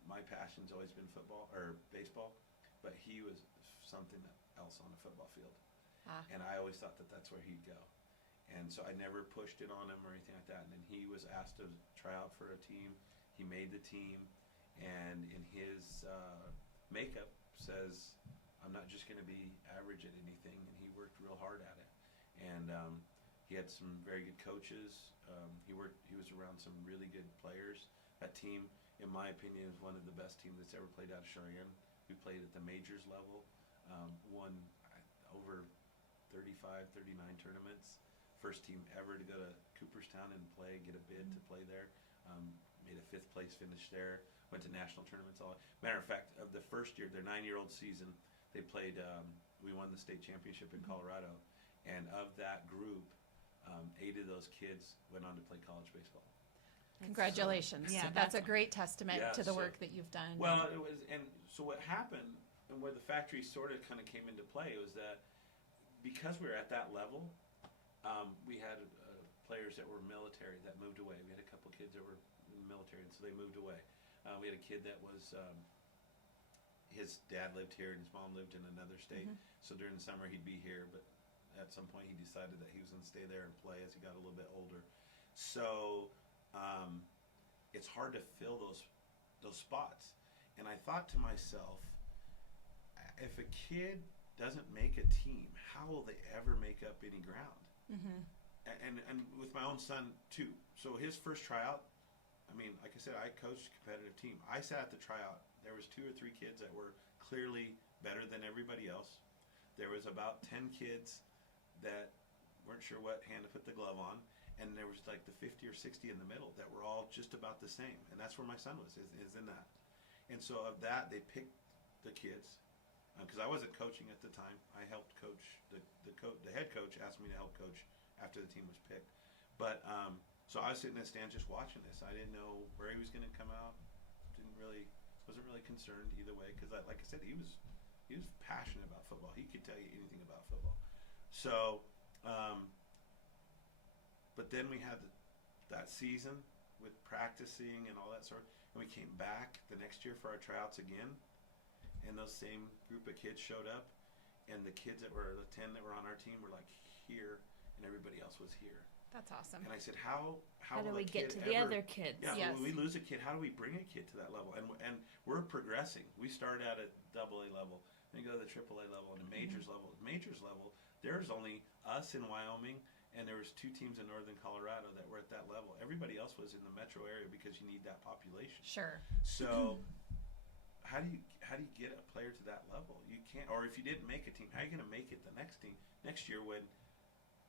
my passion's always been football or baseball, but he was something else on the football field. And I always thought that that's where he'd go. And so I never pushed it on him or anything like that. And then he was asked to try out for a team. He made the team, and in his makeup says, I'm not just going to be average at anything, and he worked real hard at it. And he had some very good coaches. He was around some really good players. That team, in my opinion, is one of the best teams that's ever played out of Cheyenne. We played at the majors level, won over 35, 39 tournaments. First team ever to go to Cooperstown and get a bid to play there. Made a 5th place finish there. Went to national tournaments. Matter of fact, of the first year, their 9-year-old season, they played. We won the state championship in Colorado, and of that group, 8 of those kids went on to play college baseball. Congratulations! So, that's a great testament to the so, work that you've done. Well, it was, and so what happened, and where the factory sort of kind of came into play, was that because we were at that level, we had players that were military that moved away. We had a couple kids that were in the military, and so they moved away. We had a kid that was, his dad lived here and his mom lived in another state. So during the summer he'd be here, but at some point he decided that he was going to stay there and play as he got a little bit older. So it's hard to fill those spots. And I thought to myself, if a kid doesn't make a team, how will they ever make up any ground? And with my own son too. So his first tryout, I mean, like I said, I coached a competitive team. I sat at the tryout. There was 2 or 3 kids that were clearly better than everybody else. There was about 10 kids that weren't sure what hand to put the glove on, and there was like the 50 or 60 in the middle that were all just about the same. And that's where my son is in that. And so of that, they picked the kids, because I wasn't coaching at the time. I helped coach. The head coach asked me to help coach after the team was picked. But so I was sitting in the stands just watching this. I didn't know where he was going to come out. Wasn't really concerned either way, because like I said, he was passionate about football. He could tell you anything about football. So, but then we had that season with practicing and all that sort, and we came back the next year for our tryouts again, and those same group of kids showed up, and the kids that were the 10 that were on our team were like here, and everybody else was here. That's awesome. And I said, how do will we a get kid to the ever, other kids? Yeah, Yes. when we lose a kid, how do we bring a kid to that level? And we're progressing. We start out at AA level, then go to the AAA level, and the majors level. Majors level, there's only us in Wyoming, and there was 2 teams in northern Colorado that were at that level. Everybody else was in the metro area because you need that population. Sure. So how do you get a player to that level? You can't. Or if you didn't make a team, how are you going to make it the next team next year when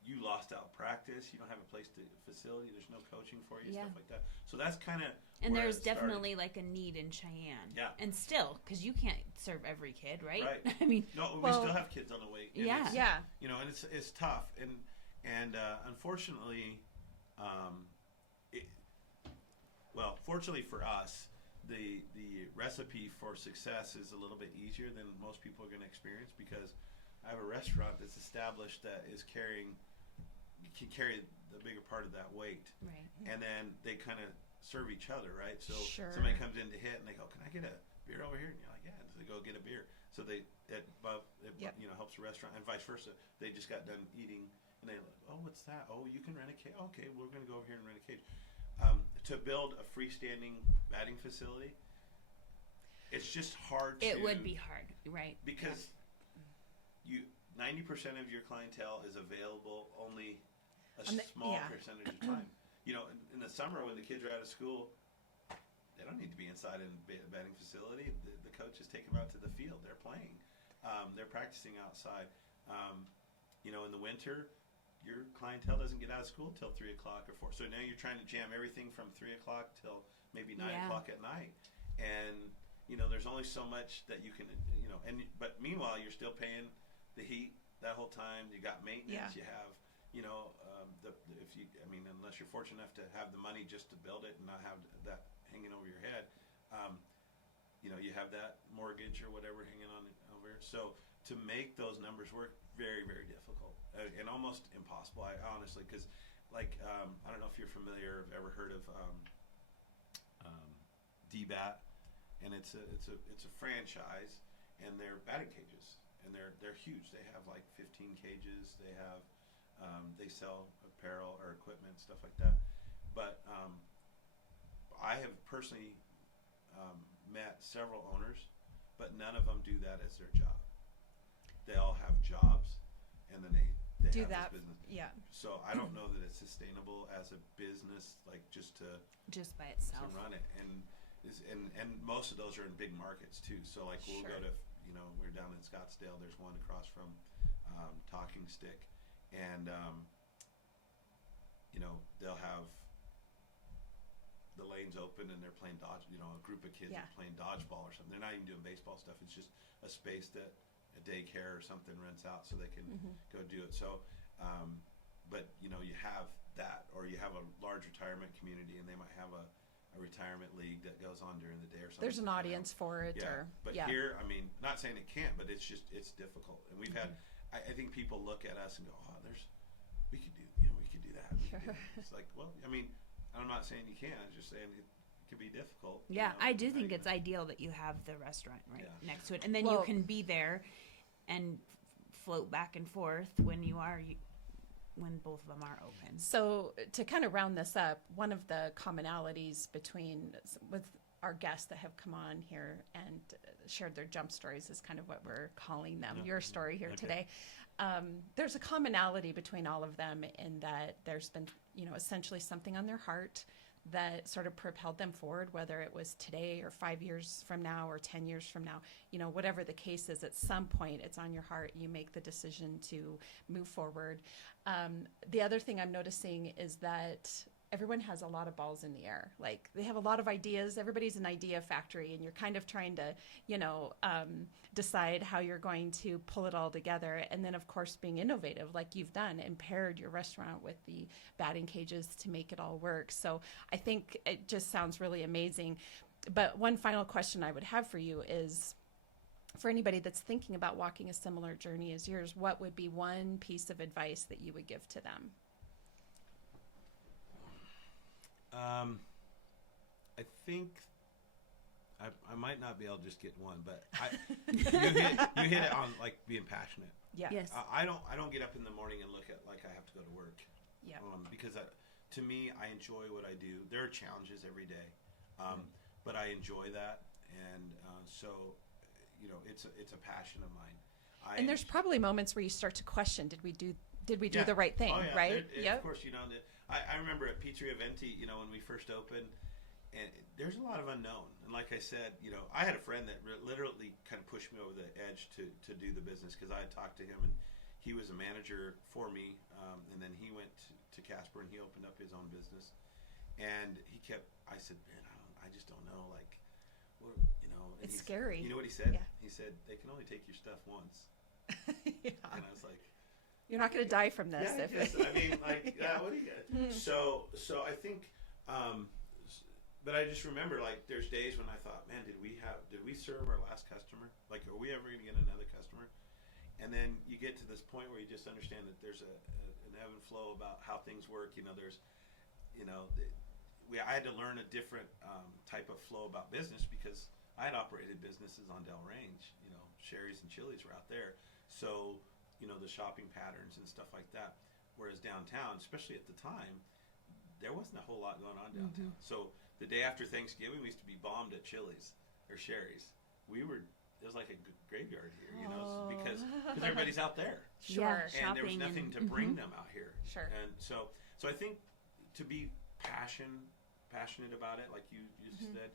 you lost out practice, you don't have a place to facility, there's no coaching for you, stuff like that. So that's kind of and there's definitely like a need in Cheyenne. Yeah. And still, because you can't serve every kid, right? Right. I mean, no, we still have kids on the way. And Yeah. it's, you know, and it's tough, and unfortunately, fortunately for us, the recipe for success is a little bit easier than most people are going to experience, because I have a restaurant that's established that is can carry the bigger part of that weight. Right. And then they kind of serve each other, right? So Sure. somebody comes in to hit, and they go, "Can I get a beer over here?" And you're like, "Yeah." So they go get a beer. So it Yep. helps the restaurant, and vice versa. They just got done eating, and they're like, "Oh, what's that? Oh, you can rent a cage. Okay, we're going to go over here and rent a cage." To build a freestanding batting facility, it's just hard. It would be hard, right? Because 90% of your clientele is available only a small percentage of time. In the summer when the kids are out of school, they don't need to be inside in a batting facility. The coach is taking them out to the field. They're playing. They're practicing outside. In the winter, your clientele doesn't get out of school till 3 o'clock or 4. So now you're trying to jam everything from 3 o'clock till maybe 9 o'clock at night. And, there's only so much that you can, but meanwhile, you're still paying the heat that whole time. You got maintenance. You have, unless you're fortunate enough to have the money just to build it and not have that hanging over your head, you have that mortgage or whatever hanging on over here. So to make those numbers work, very, very difficult and almost impossible. I honestly, because I don't know if you're familiar, have ever heard of DBAT, and it's a franchise, and they're batting cages, and they're huge. They have like 15 cages. They have they sell apparel or equipment, stuff like that. But I have personally met several owners, but none of them do that as their job. They all have jobs, and then they Do have that. this business. Yeah. So I don't know that it's sustainable as a business, like just by itself. to run it. And most of those are in big markets too. So like we'll Sure. go to, we're down in Scottsdale. There's one across from Talking Stick, and they'll have the lanes open and they're playing dodge. A group of kids are playing dodgeball or something. They're not even doing baseball stuff. It's just a space that a daycare or something rents out so they can go do it. So, but you have that, or you have a large retirement community, and they might have a retirement league that goes on during the day or something. There's an audience for it. Yeah. But here, not saying it can't, but it's difficult. And we've had, I think people look at us and go, "Oh, we could do that." We could do that. It's like, well, I'm not saying you can't. I'm just saying it could be difficult. Yeah, I do think it's ideal that you have the restaurant next to it, and then Well, you can be there and float back and forth when when both of them are open. So to kind of round this up, one of the commonalities with our guests that have come on here and shared their jump stories is kind of what we're calling them, your story here today. There's a commonality between all of them in that there's been, essentially something on their heart that sort of propelled them forward, whether it was today or 5 years from now or 10 years from now, whatever the case is, at some point it's on your heart. You make the decision to move forward. The other thing I'm noticing is that everyone has a lot of balls in the air. Like they have a lot of ideas. Everybody's an idea factory, and you're kind of trying to, decide how you're going to pull it all together. And then, of course, being innovative, like you've done, and paired your restaurant with the batting cages to make it all work. So I think it just sounds really amazing. But one final question I would have for you is, for anybody that's thinking about walking a similar journey as yours, what would be one piece of advice that you would give to them? I think I might not be able to just get one, but you hit it on like being passionate. Yeah. Yes. I don't get up in the morning and look at like I have to go to work. Yeah. Because to me, I enjoy what I do. There are challenges every day, but I enjoy that, and so it's a passion of mine. And there's probably moments where you start to question, did we do the right thing, right? Of course, I remember at Pizzeria Venti, when we first opened, and there's a lot of unknown. And like I said, I had a friend that literally kind of pushed me over the edge to do the business, because I had talked to him, and he was a manager for me, and then he went to Casper and he opened up his own business, and I said, man, I just don't know, like, well, it's scary. You know what he said? Yeah. He said, they can only take your stuff once. Yeah. And I was like, you're not going to die from this. What do you get? So I think, but I just remember, like, there's days when I thought, man, did we serve our last customer? Like, are we ever going to get another customer? and then you get to this point where you just understand that there's an ebb and flow about how things work. There's, I had to learn a different type of flow about business because I had operated businesses on Del Range. Sherry's and Chili's were out there. So, the shopping patterns and stuff like that. Whereas downtown, especially at the time, there wasn't a whole lot going on downtown. So the day after Thanksgiving, we used to be bombed at Chili's or Sherry's. It was like a graveyard here, because everybody's out there. Sure. And there was nothing to bring them out here. Sure. And so I think to be passionate about it, like you said,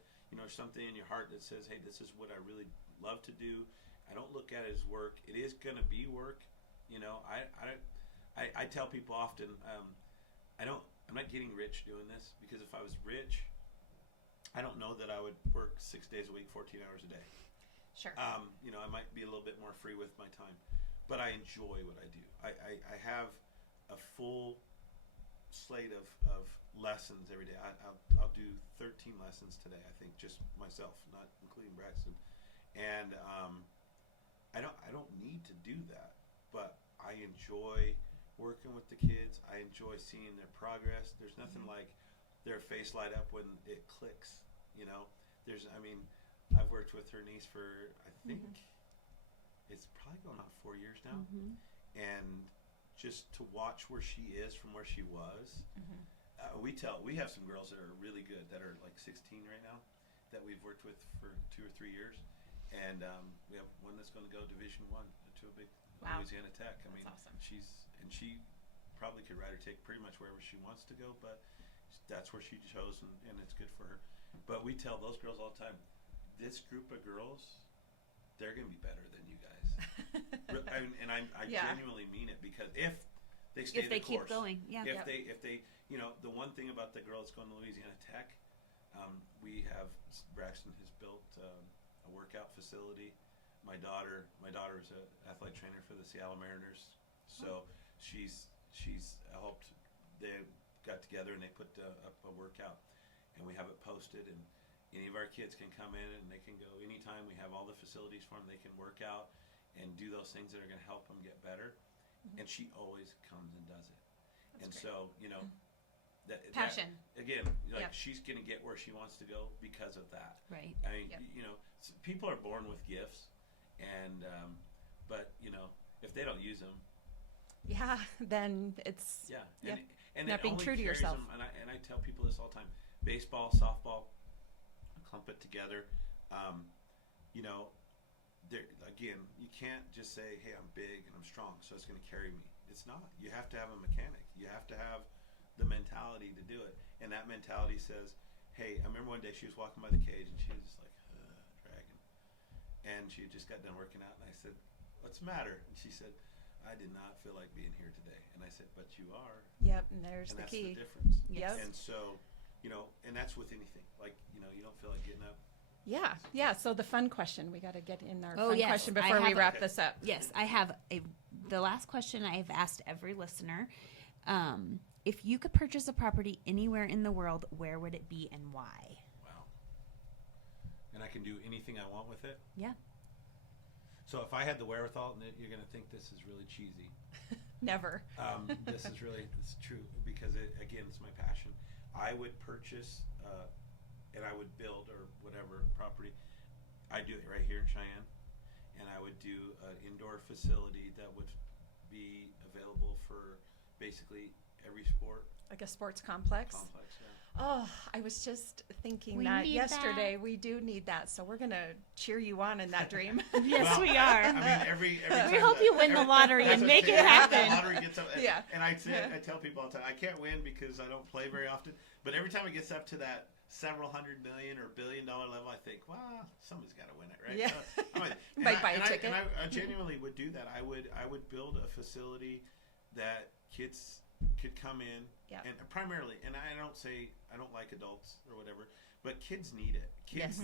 something in your heart that says, hey, this is what I really love to do. I don't look at it as work. It is going to be work. I tell people often, I'm not getting rich doing this, because if I was rich, I don't know that I would work 6 days a week, 14 hours a day. Sure. I might be a little bit more free with my time, but I enjoy what I do. I have a full slate of lessons every day. I'll do 13 lessons today, I think, just myself, not including Braxton. And I don't need to do that, but I enjoy working with the kids. I enjoy seeing their progress. There's nothing like their face light up when it clicks. I've worked with her niece for, I think, it's probably going on 4 years now. And just to watch where she is from where she was, we have some girls that are really good, that are like 16 right now, that we've worked with for 2 or 3 years. And we have one that's going to go Division I to a big Louisiana Tech. That's awesome. She probably could ride or take pretty much wherever she wants to go, but that's where she chose, and it's good for her. But we tell those girls all the time, this group of girls, they're going to be better than you guys. I genuinely mean it, because if they stay the course, keep going, if they the one thing about the girl that's going to Louisiana Tech, Braxton has built a workout facility. My daughter is an athletic trainer for the Seattle Mariners, so she's helped. They got together and they put up a workout, and we have it posted, and any of our kids can come in and they can go anytime. We have all the facilities for them. They can work out and do those things that are going to help them get better. And she always comes and does it. That's great. So that passion again, she's going to get where she wants to go because of that. Right. I mean, people are born with gifts, and but if they don't use them, then it's and not being true to yourself. Them, and I tell people this all the time: baseball, softball, clump it together. Again, you can't just say, hey, I'm big and I'm strong, so it's going to carry me. It's not. You have to have a mechanic. You have to have the mentality to do it. And that mentality says, hey, I remember one day she was walking by the cage and she was just like, dragging. And she had just got done working out, and I said, what's the matter? And she said, I did not feel like being here today. And I said, but you are. Yep, and there's the key. That's the difference. Yep. And so, and that's with anything. Like, you don't feel like getting up. Yeah. So the fun question, we got to get in our fun yes. question before we wrap this up. Yes, I have the last question I've asked every listener. If you could purchase a property anywhere in the world, where would it be and why? Wow. And I can do anything I want with it? Yeah. So if I had the wherewithal, and you're going to think this is really cheesy. Never. This is true, because it's my passion. I would purchase and I would build or whatever property. I'd do it right here in Cheyenne, and I would do an indoor facility that would be available for basically every sport. Like a sports complex? Oh, I was just thinking that yesterday. We do need that, so we're going to cheer you on in that dream. Yes, we are. I mean, every we hope you win the lottery and make it happen. The lottery gets up, and I tell people all the time, I can't win because I don't play very often, but every time it gets up to that several $100 million or $1 billion level, I think, well, somebody's got to win it, right? Yeah. So, might buy a ticket. I genuinely would do that. I would build a facility that kids could come in, and primarily, and I don't like adults or whatever, but kids need it. Kids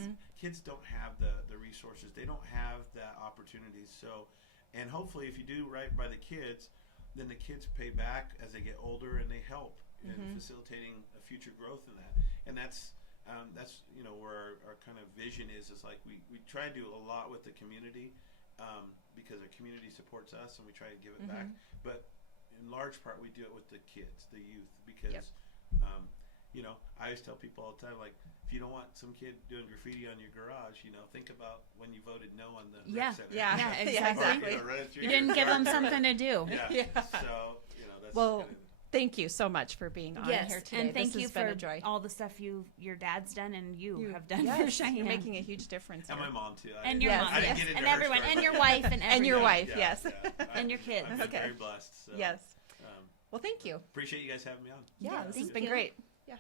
don't have the resources. They don't have that opportunity. So, and hopefully if you do right by the kids, then the kids pay back as they get older, and they help in facilitating a future growth in that. And that's where our kind of vision is like we try to do a lot with the community, because our community supports us and we try to give it back. But in large part, we do it with the kids, the youth, because, you know, I always tell people all the time, like, if you don't want some kid doing graffiti on your garage, you know, think about when you voted no on the rec center. Exactly. Or, run it through You your didn't give them yard. something to do. So, you know, that's Well, kind of, thank you so much for being on here today. And thank this you has been for a joy. all the stuff your dad's done and you have done Yes, for Cheyenne. You're making a huge difference. and here. my mom too. And your mom, I didn't yes. get into And her everyone, story, and but- your wife, and everyone. And your wife, yes. And your kids. I've been Okay. very blessed. So, Yes. Well, thank you. appreciate you guys having me on. Yeah, this has thank been you. great. Yeah.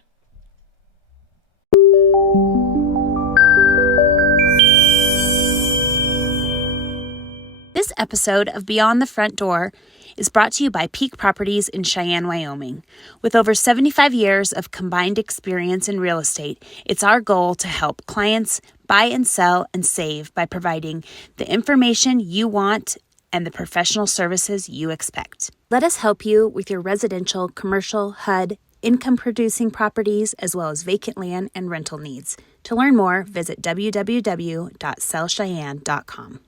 This episode of Beyond the Front Door is brought to you by Peak Properties in Cheyenne, Wyoming. With over 75 years of combined experience in real estate, it's our goal to help clients buy and sell and save by providing the information you want and the professional services you expect. Let us help you with your residential, commercial, HUD, income-producing properties, as well as vacant land and rental needs. To learn more, visit www.sellcheyenne.com.